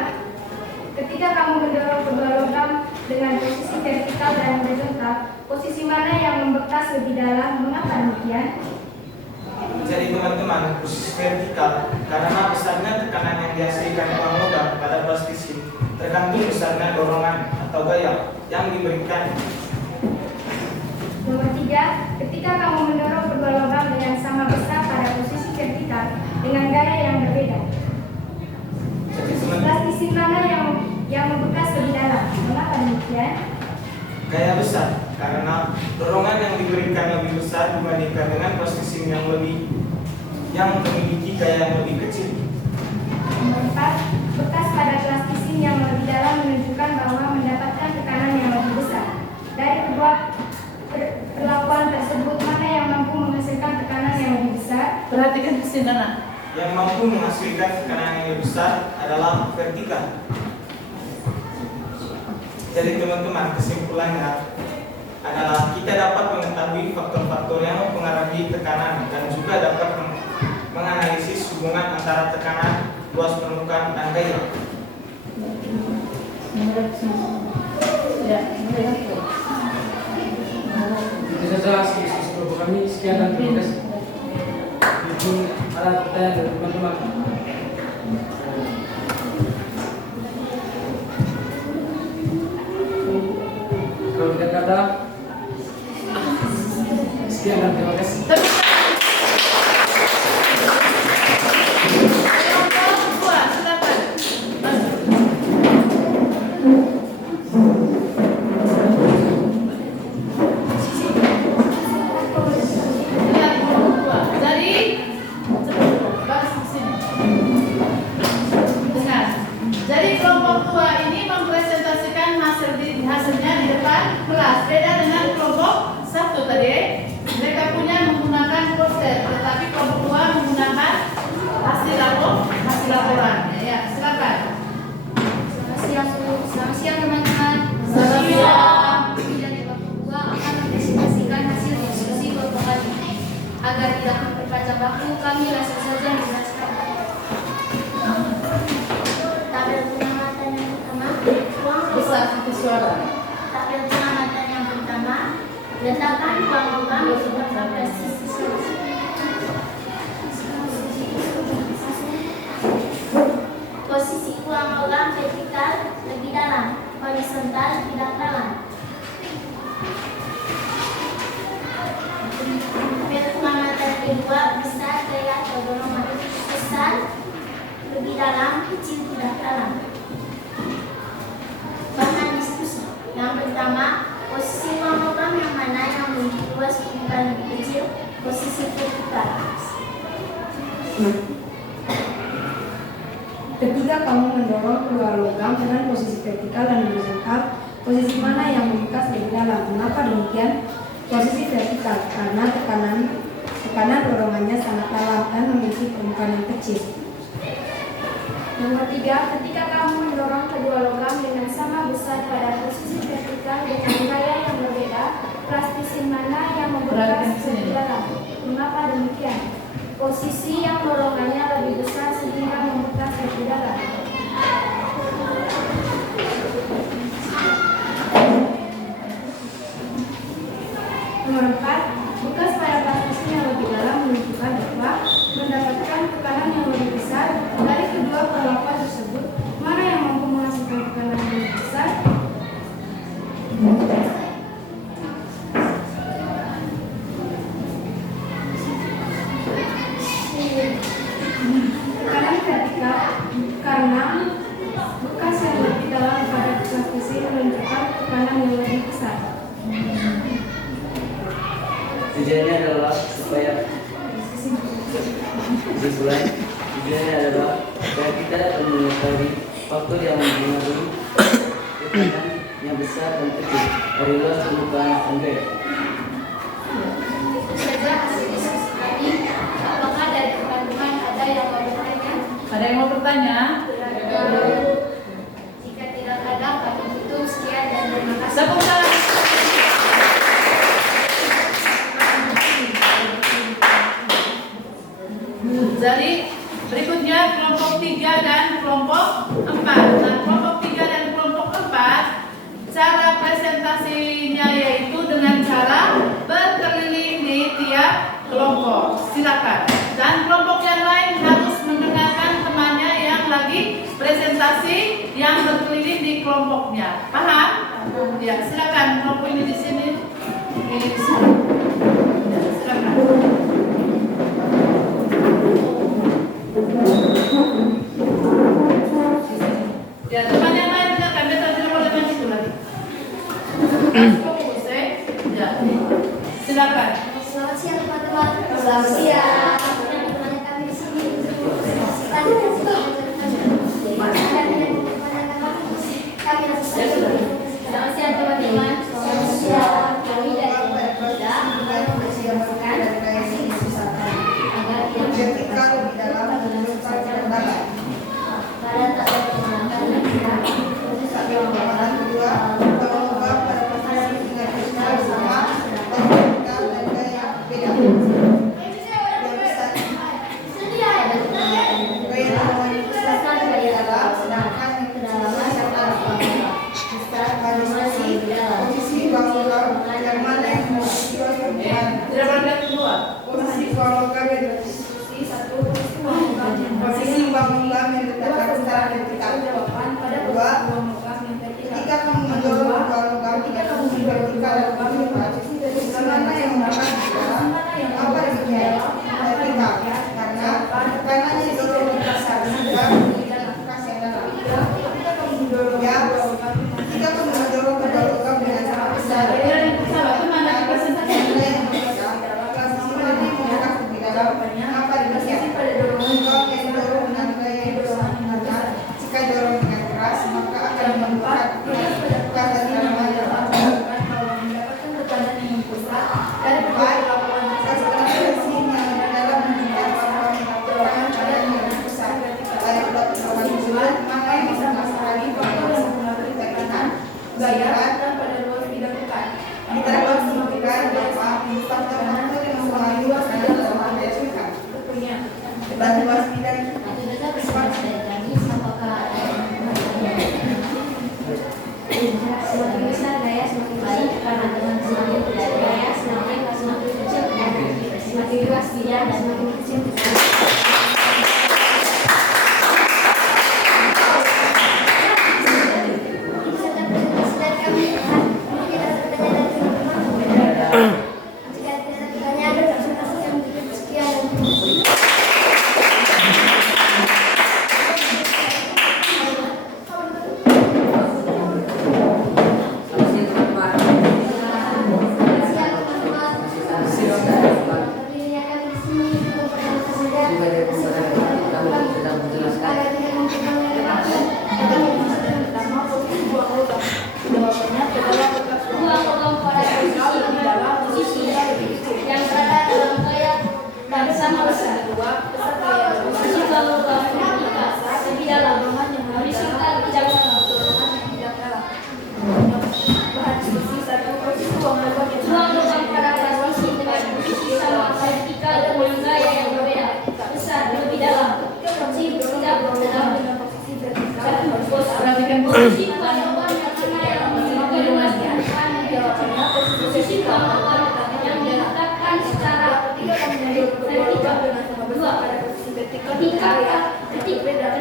ketika kamu mendorong kedua logam dengan posisi vertikal dan horizontal, posisi mana yang membekas lebih dalam? Mengapa demikian? Jadi teman-teman, posisi vertikal karena besarnya tekanan yang dihasilkan uang logam pada plastisi tergantung besarnya dorongan atau gaya yang diberikan. Nomor 3, ketika kamu mendorong kedua logam dengan sama besar pada posisi vertikal dengan gaya yang berbeda, Jadi teman plastisi mana yang membekas lebih dalam? Mengapa demikian? gaya besar karena dorongan yang diberikan lebih besar dibandingkan dengan plastisi yang memiliki gaya yang lebih kecil. Nomor 4, bekas pada plastisin yang lebih dalam menunjukkan bahwa mendapatkan tekanan yang lebih besar. Dari kedua perlakuan tersebut, mana yang mampu menghasilkan tekanan yang lebih besar? Perhatikan ke sini, anak. Yang mampu menghasilkan tekanan yang lebih besar adalah vertikal. Jadi teman-teman, kesimpulannya adalah kita dapat mengetahui faktor-faktor yang mempengaruhi tekanan dan juga dapat menganalisis hubungan antara tekanan, luas permukaan, dan gaya. Ya, moderator. Itu saja hasil diskusi kelompok kami. Sekian dan terima kasih. Ini ada pertanyaan dari teman-teman. Kalau tidak ada, sekian dan terima kasih. Jadi kelompok tua ini mempresentasikan hasilnya di depan kelas. Beda dengan kelompok 1 tadi. Mereka punya menggunakan poster, tetapi kelompok tua menggunakan hasil laporan. Ya, silakan. Selamat siang teman-teman. Selamat siang. Kami dari kelompok 2 akan mempresentasikan hasil diskusi kelompok kami. Agar tidak memperpanjang waktu, kami langsung saja menjelaskan. Tabel pengamatan yang pertama, Besar titik suara. tabel pengamatan yang pertama, Letakkan uang logam di tempat presisi. Posisi uang logam vertikal lebih dalam, horizontal tidak dalam. Pengamatan kedua, besar gaya atau dorongan besar lebih dalam, kecil tidak dalam. Bahan diskusi. Yang pertama, posisi uang logam yang mana yang lebih luas bukan lebih kecil, posisi vertikal. Ketika kamu mendorong keluar logam dengan posisi vertikal dan horizontal, posisi mana yang membekas lebih dalam? Mengapa demikian? Posisi vertikal karena tekanan dorongannya sangat dalam dan memiliki permukaan yang kecil. Nomor 3, ketika kamu mendorong kedua logam dengan sama besar pada posisi vertikal dengan gaya yang berbeda, plastisi mana yang membekas lebih dalam? Mengapa demikian? Posisi yang dorongannya lebih besar sehingga membekas lebih dalam. Nomor 4, bekas pada plastisi yang lebih dalam menunjukkan bahwa mendapatkan tekanan yang lebih besar dari kedua perlakuan tersebut, mana yang mampu menghasilkan tekanan yang lebih besar? Tekanan vertikal karena bekas yang lebih dalam pada plastisi menunjukkan tekanan yang lebih besar. Tujuannya adalah supaya kita dapat mengetahui faktor yang mempengaruhi tekanan yang besar dan kecil dari luas permukaan Anda. Itu saja hasil diskusi tadi. Apakah dari teman-teman ada yang mau bertanya? Ada yang mau bertanya? Jika tidak ada, kami tutup. Sekian dan terima kasih. Tepuk tangan. Jadi berikutnya kelompok 3 dan kelompok 4. Nah, kelompok 3 dan kelompok 4 cara presentasinya yaitu dengan cara berkeliling di tiap kelompok. Silakan. Dan kelompok yang lain harus mendengarkan temannya yang lagi presentasi yang berkeliling di kelompoknya. Paham? Ya, silakan. Kelompok ini di sini. Ini di sini. Ya, silakan. Ya, teman yang lain silakan. Biasa tidak boleh main itu lagi. Fokus, ya. Silakan. Selamat siang teman-teman. Selamat siang. Teman-teman kami di sini untuk mempresentasikan kami langsung saja. Selamat siang teman-teman. Selamat siang. Kami dari kelompok 3 akan mempresentasikan hasil diskusi agar yang vertikal lebih dalam menunjukkan kerendahan. pada tak menggunakan kita Posisi yang kedua, tolong logam pada posisi dengan vertikal sama dan vertikal dan gaya yang beda. Yang besar, gaya dorongan besar dari dalam, sedangkan yang kedalaman yang dalam. Posisi uang logam yang mana yang memiliki luas permukaan. Tidak boleh keluar. Posisi uang logam yang berdiskusi satu. Posisi uang logam yang diletakkan secara vertikal. Dua, ketika kamu mendorong uang logam tidak kamu vertikal dan vertikal, mana yang merupakan dalam apa demikian vertikal karena tekanannya didorong ke besar sehingga bekas yang dalam. Ya, ketika kamu mendorong kedua logam dengan sangat besar, apa demikian? Logam yang didorong dengan gaya yang besar karena jika dorong dengan keras maka akan membuat bekas dan kedalaman yang mendapatkan tekanan yang besar dari baik Jika tidak ada representasi yang begitu sekian dan begitu. Perhatikan posisi yang diletakkan secara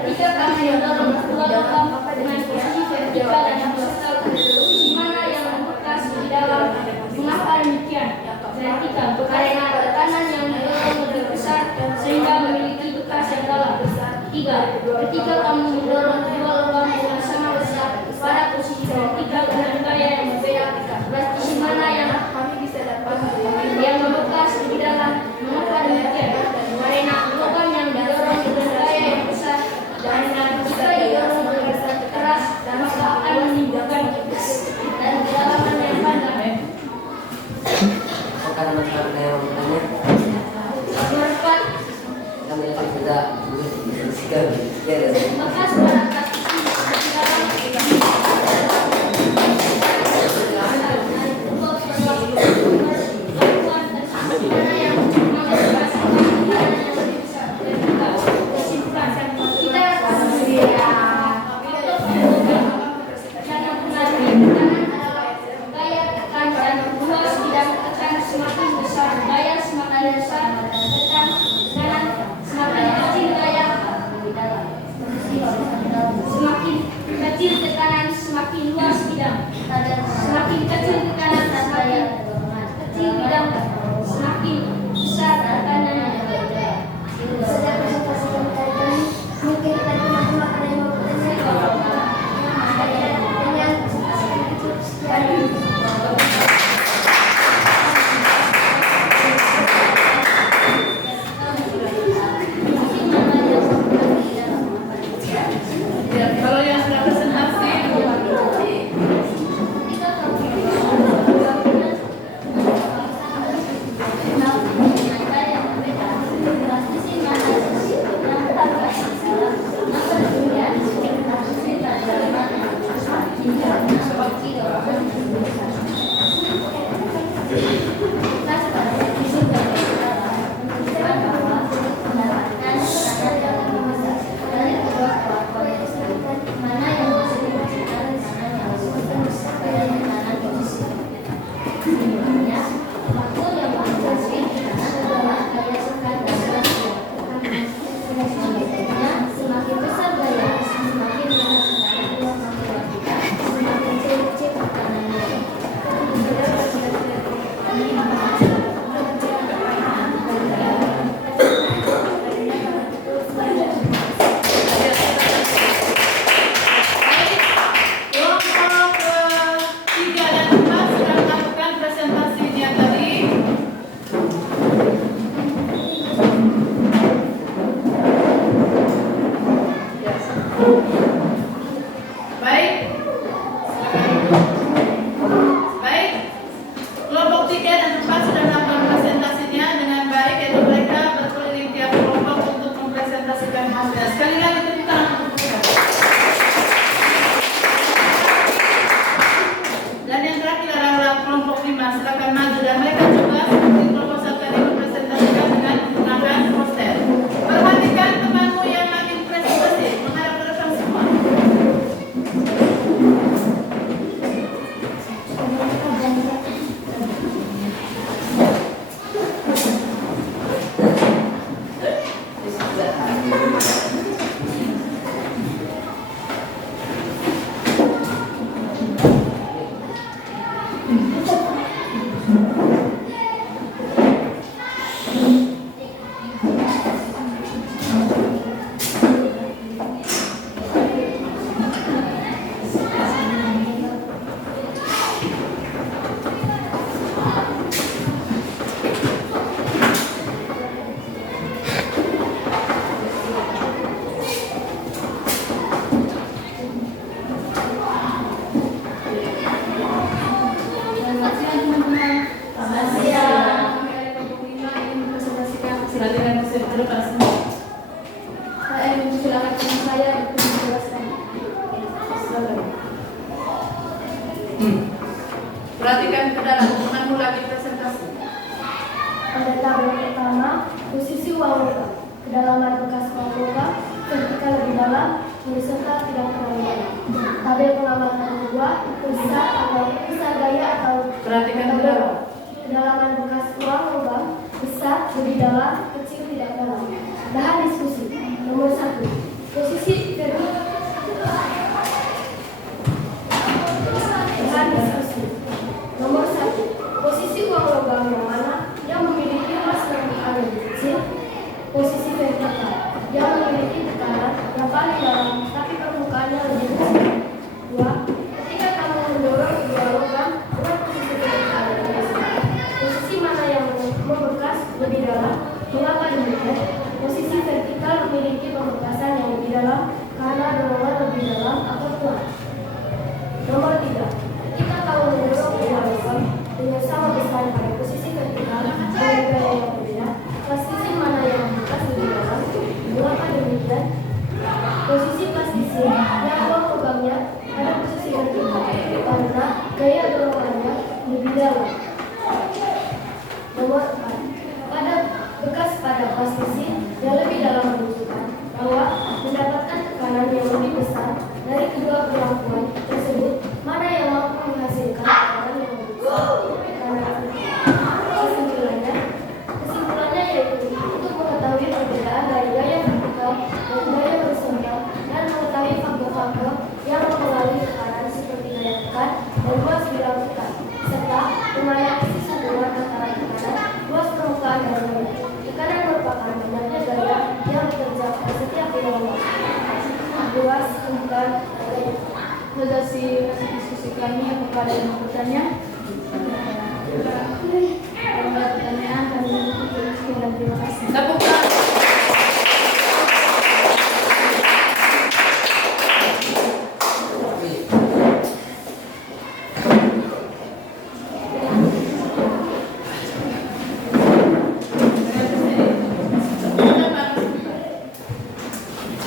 ketika kami mendorong dua lubang dengan posisi vertikal dan horizontal, posisi mana yang membekas di dalam? Mengapa demikian? Vertikal karena tekanan yang mendorong lebih besar sehingga memiliki bekas yang dalam. Ketika kamu mendorong dua lubang dengan sama besar pada posisi vertikal dengan gaya yang berbeda, posisi mana yang kami bisa dapat yang membekas di dalam? Mengapa demikian? Karena lubang yang didorong dengan gaya yang besar dan jika didorong dengan sangat keras maka akan menimbulkan bekas dan kedalaman yang panjang. Karena masalah yang bertanya, kami akan tidak sekali. Bekas pada plastik di dalam semakin luas bidang, semakin kecil tekanan semakin kecil bidang, semakin besar tekanannya. Sudah presentasi kami, mungkin teman-teman ada yang mau bertanya? Kalau yang sudah presentasi semakin besar gaya, semakin semakin kecil tekanannya. kelompok 3 dan 4 sudah melakukan presentasinya tadi. Baik, baik. Kelompok 3 dan 4 sudah melakukan presentasinya dengan baik, yaitu mereka berkeliling tiap kelompok untuk mempresentasikan hasilnya. Sekali lagi tepuk tangan untuk mereka. Dan yang terakhir adalah kelompok 5. Silakan maju dan mereka juga seperti kelompok 1 tadi mempresentasikan dengan menggunakan poster. Perhatikan temanmu yang lagi presentasi menghadap ke depan semua. Pada tabel pertama, posisi uang logam. Kedalaman bekas uang logam vertikal lebih dalam, horizontal tidak terlalu dalam. Tabel pengamatan kedua, besar gaya atau Perhatikan dulu. kedalaman bekas uang logam besar lebih dalam, kecil tidak dalam. Bahan diskusi. Nomor 1. Posisi vertikal. Bahan diskusi. Nomor 1. Posisi uang logam yang mana yang memiliki luas permukaan lebih kecil? Posisi vertikal yang memiliki tekanan yang paling dalam tapi permukaannya lebih kecil. 2. Ketika kamu mendorong kedua logam dengan posisi vertikal lebih besar, posisi mana yang membekas lebih dalam? Mengapa demikian? Posisi vertikal memiliki pembekasan yang lebih dalam karena dorongan lebih dalam atau kuat. Nomor 3. Ketika kamu mendorong kedua logam dengan sama besar pada posisi vertikal dengan gaya yang berbeda, plastisi mana yang membekas lebih dalam? Mengapa demikian? Posisi plastisi yang uang logamnya pada posisi vertikal karena gaya dorongannya lebih dalam. Nomor 4. Bekas pada plastisi yang lebih dalam menunjukkan bahwa mendapatkan tekanan yang lebih besar dari kedua perlakuan tersebut, mana yang mampu menghasilkan tekanan yang lebih besar. Kesimpulannya yaitu untuk mengetahui perbedaan dari gaya vertikal dan gaya horizontal dan mengetahui faktor-faktor yang mempengaruhi tekanan seperti daya tekan dan luas bidang tekan, serta menganalisis hubungan antara tekanan, luas permukaan dan gaya. Tekanan merupakan banyaknya gaya yang bekerja pada setiap bidang luas permukaan gaya. Selesai diskusi kami, apakah ada yang mau bertanya? Kalau ada pertanyaan, kami tutup dan terima kasih. Tepuk tangan.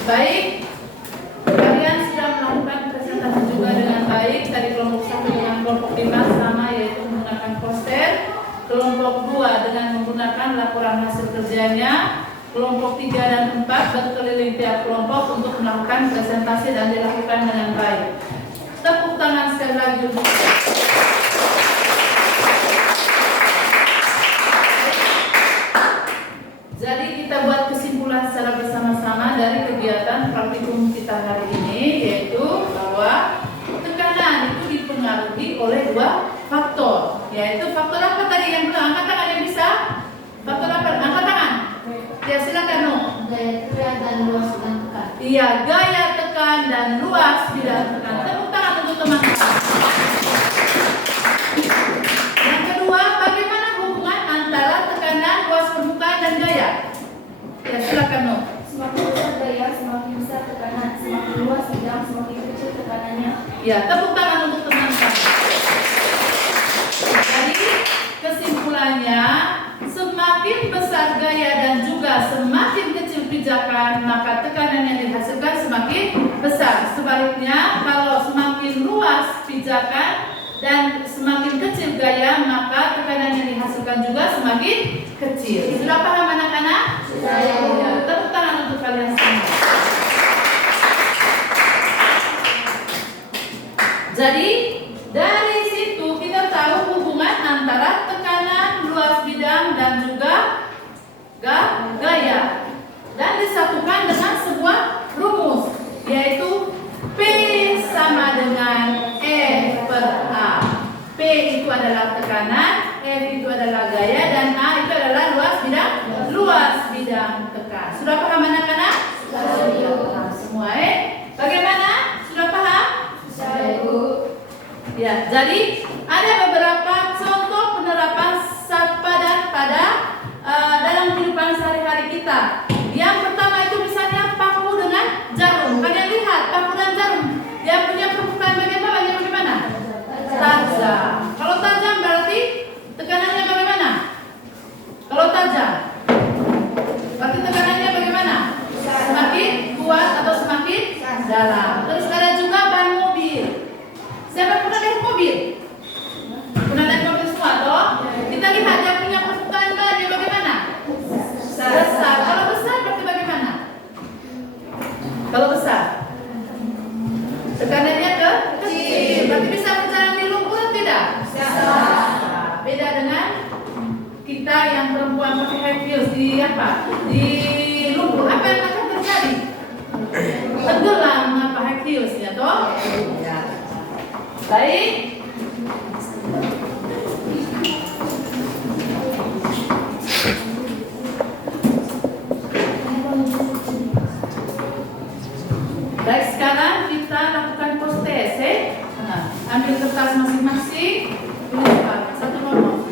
Baik, kalian sudah melakukan presentasi juga dengan baik. Tadi kelompok 1 dengan kelompok 5 sama, yaitu menggunakan poster. Kelompok 2 dengan menggunakan laporan hasil kerjanya. Kelompok 3 dan 4 berkeliling tiap kelompok untuk melakukan presentasi dan dilakukan dengan baik. Tepuk tangan sekali lagi untuk Jadi kita buat kesimpulan secara bersama-sama dari kegiatan praktikum kita hari ini, yaitu bahwa tekanan itu dipengaruhi oleh 2 faktor, yaitu faktor apa tadi yang belum angkat tangan yang bisa? Faktor apa? Angkat tangan. Ya silakan no. Gaya tekan dan luas bidang tekan. Iya, gaya tekan dan luas bidang tekan. Tepuk tangan untuk teman-teman. Yang kedua, bagaimana hubungan antara tekanan, luas permukaan dan gaya? Ya silakan no. Semakin besar gaya, semakin besar tekanan. Semakin luas bidang, semakin kecil tekanannya. Ya, tepuk tangan untuk teman-teman. Jadi kesimpulannya, semakin besar gaya dan juga semakin kecil pijakan, maka tekanan yang dihasilkan semakin besar. Sebaliknya, kalau semakin luas pijakan dan semakin kecil gaya, maka tekanan yang dihasilkan juga semakin kecil. Sudah paham anak-anak? Sudah. Ya, tepuk tangan untuk kalian semua. Jadi dari situ kita tahu hubungan antara tekanan, luas bidang dan juga gaya, dan disatukan dengan sebuah rumus, yaitu P sama dengan F per A. P itu adalah tekanan, F itu adalah gaya, dan A itu adalah luas bidang tekan. Sudah paham anak-anak? Sudah. Semua bagaimana? Sudah paham? Ya, jadi ada beberapa contoh penerapan zat padat pada dalam kehidupan sehari-hari kita. Yang pertama itu misalnya paku dengan jarum. Kalian lihat paku dan jarum, dia punya permukaan bagian bawahnya bagaimana? Tajam. Kalau tajam berarti tekanannya bagaimana? Kalau tajam, berarti tekanannya bagaimana? Semakin kuat atau semakin dalam. Terus ada juga ban mobil. Siapa pernah lihat mobil? orang pakai high heels di apa? Di lumpur, apa yang akan terjadi? Tenggelam apa high heelsnya toh? Ya. Baik. Baik, sekarang kita lakukan postese. Nah, ambil kertas masing-masing. Satu nomor.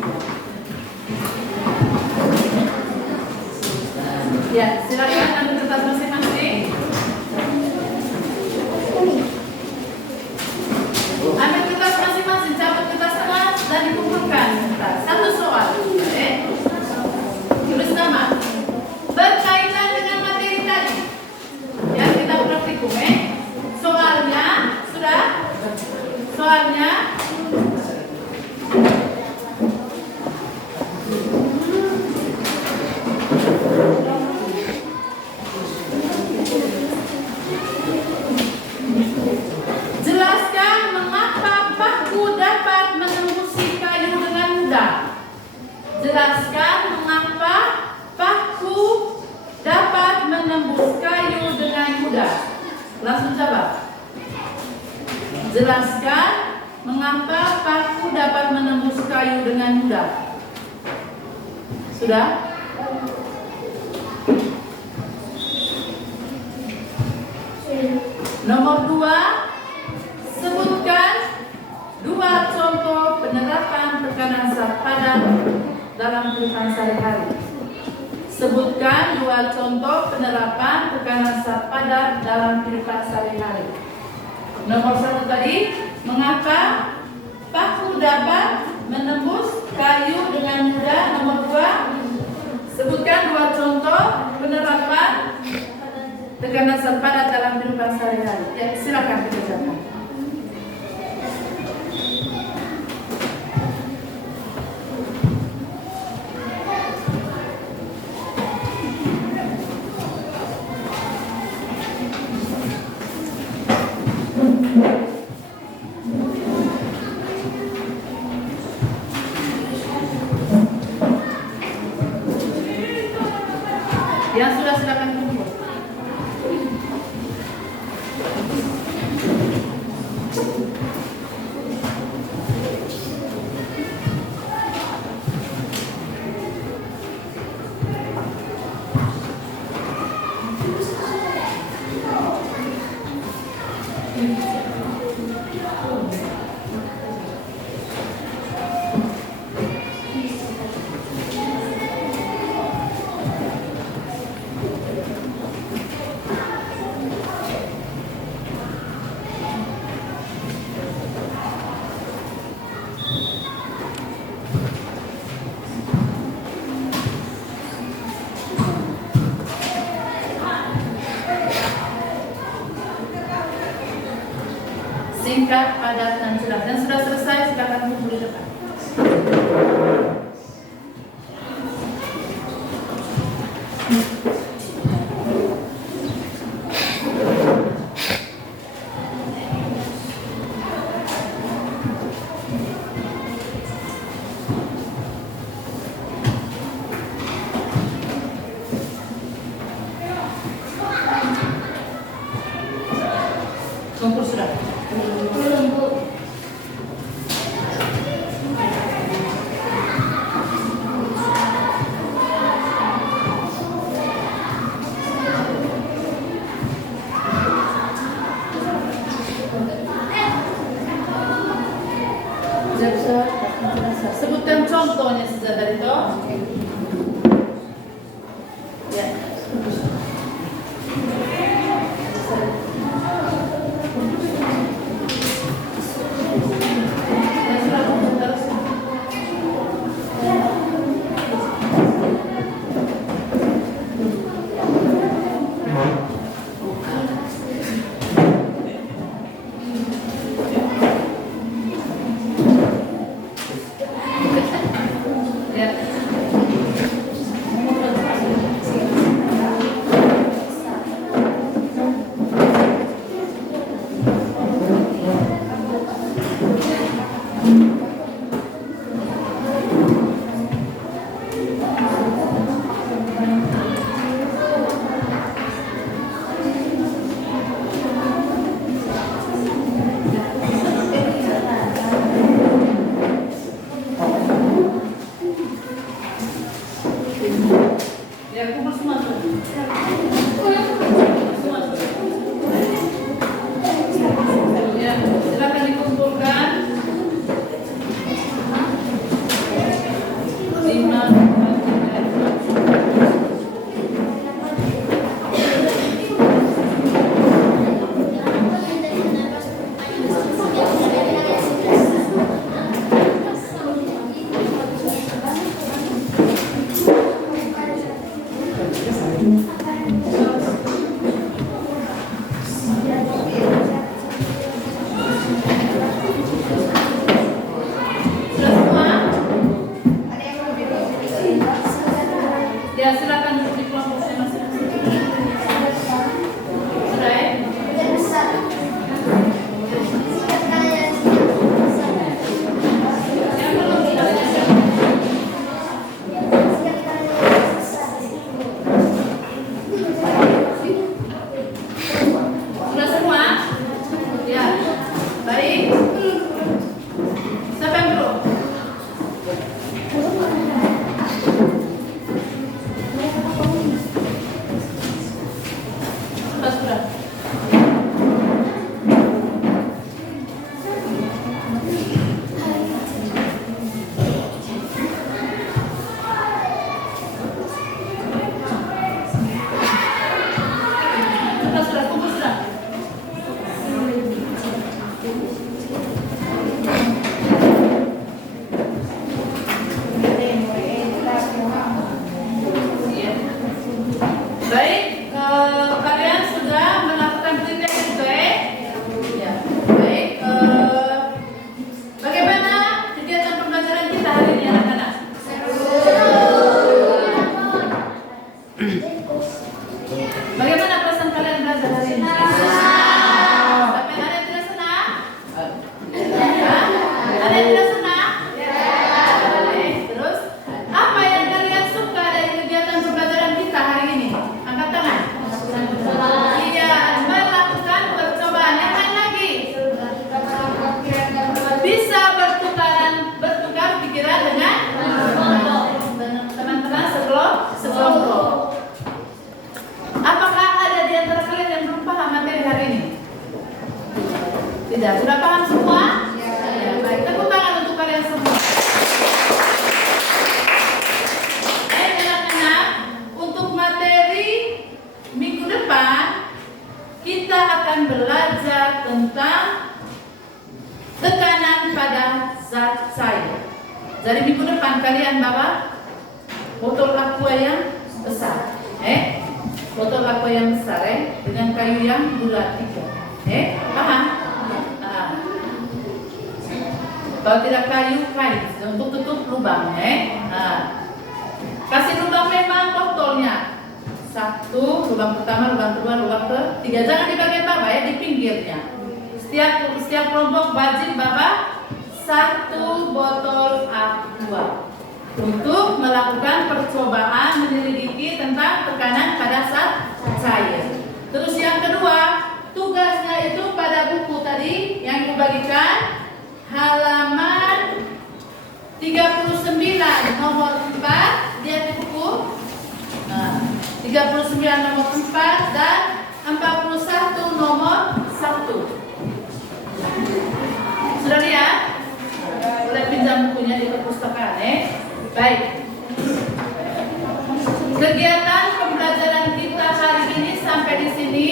Ya, silakan ambil kertas masing-masing. Ambil kertas masing-masing, cabut kertas tengah dan dikumpulkan. Satu soal. Tulis nama. Berkaitan dengan materi tadi yang kita praktikum. Soalnya sudah. Soalnya jelaskan mengapa paku dapat menembusi kayu dengan mudah. Jelaskan mengapa paku dapat menembus kayu dengan mudah. Langsung jawab. Jelaskan mengapa paku dapat menembus kayu dengan mudah. Sudah? Nomor 2, sebutkan 2 contoh penerapan tekanan zat padat dalam kehidupan sehari-hari. Sebutkan 2 contoh penerapan tekanan zat padat dalam kehidupan sehari-hari. Nomor 1 tadi, mengapa paku dapat menembus kayu dengan mudah. Nomor 2, sebutkan 2 contoh penerapan tekanan zat padat dalam kehidupan sehari-hari. Ya, silakan dikerjakan. Yang sudah silakan kumpul. Singkat, padat, dan jelas. Dan sudah selesai, silakan kumpul di depan. Kumpul sudah. Sebutkan contohnya saja dari itu. Ya. depan kalian bawa botol aqua yang besar, botol aqua yang besar, dengan kayu yang bulat 3, paham? Nah. Kalau tidak kayu, kain untuk tutup lubang, Nah, kasih lubang memang botolnya. 1, lubang pertama, lubang kedua, lubang ketiga. Jangan di bagian bawah ya, di pinggirnya. Setiap kelompok wajib bawa 1 botol aqua untuk melakukan percobaan menyelidiki tentang tekanan pada zat cair. Terus yang kedua, tugasnya itu pada buku tadi yang dibagikan halaman 39 nomor 4, dia di buku. Nah, 39 nomor 4 dan 41 nomor 1. Sudah lihat? Boleh pinjam bukunya di perpustakaan, Baik. Kegiatan pembelajaran kita hari ini sampai di sini.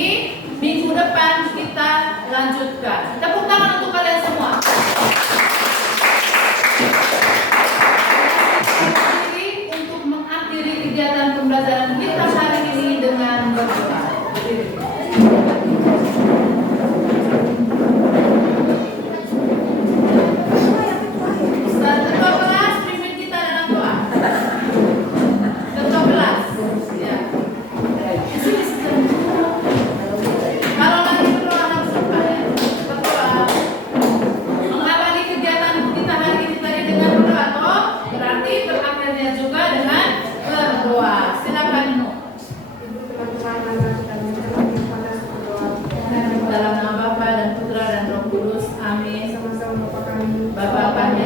Minggu depan kita lanjutkan. Tepuk tangan untuk kalian semua. Untuk mengakhiri kegiatan pembelajaran kita hari ini dengan berdoa. Ketua kelas pimpin kita dalam doa. Ketua kelas, ya. Kalau lagi berdoa harus cepat ya. Berdoa. Mengawali kegiatan kita hari ini tadi dengan berdoa, toh berarti berakhirnya juga dengan berdoa. Silakan Nino. Dalam nama Bapa dan Putra dan Roh Kudus. Amin. Bapa kami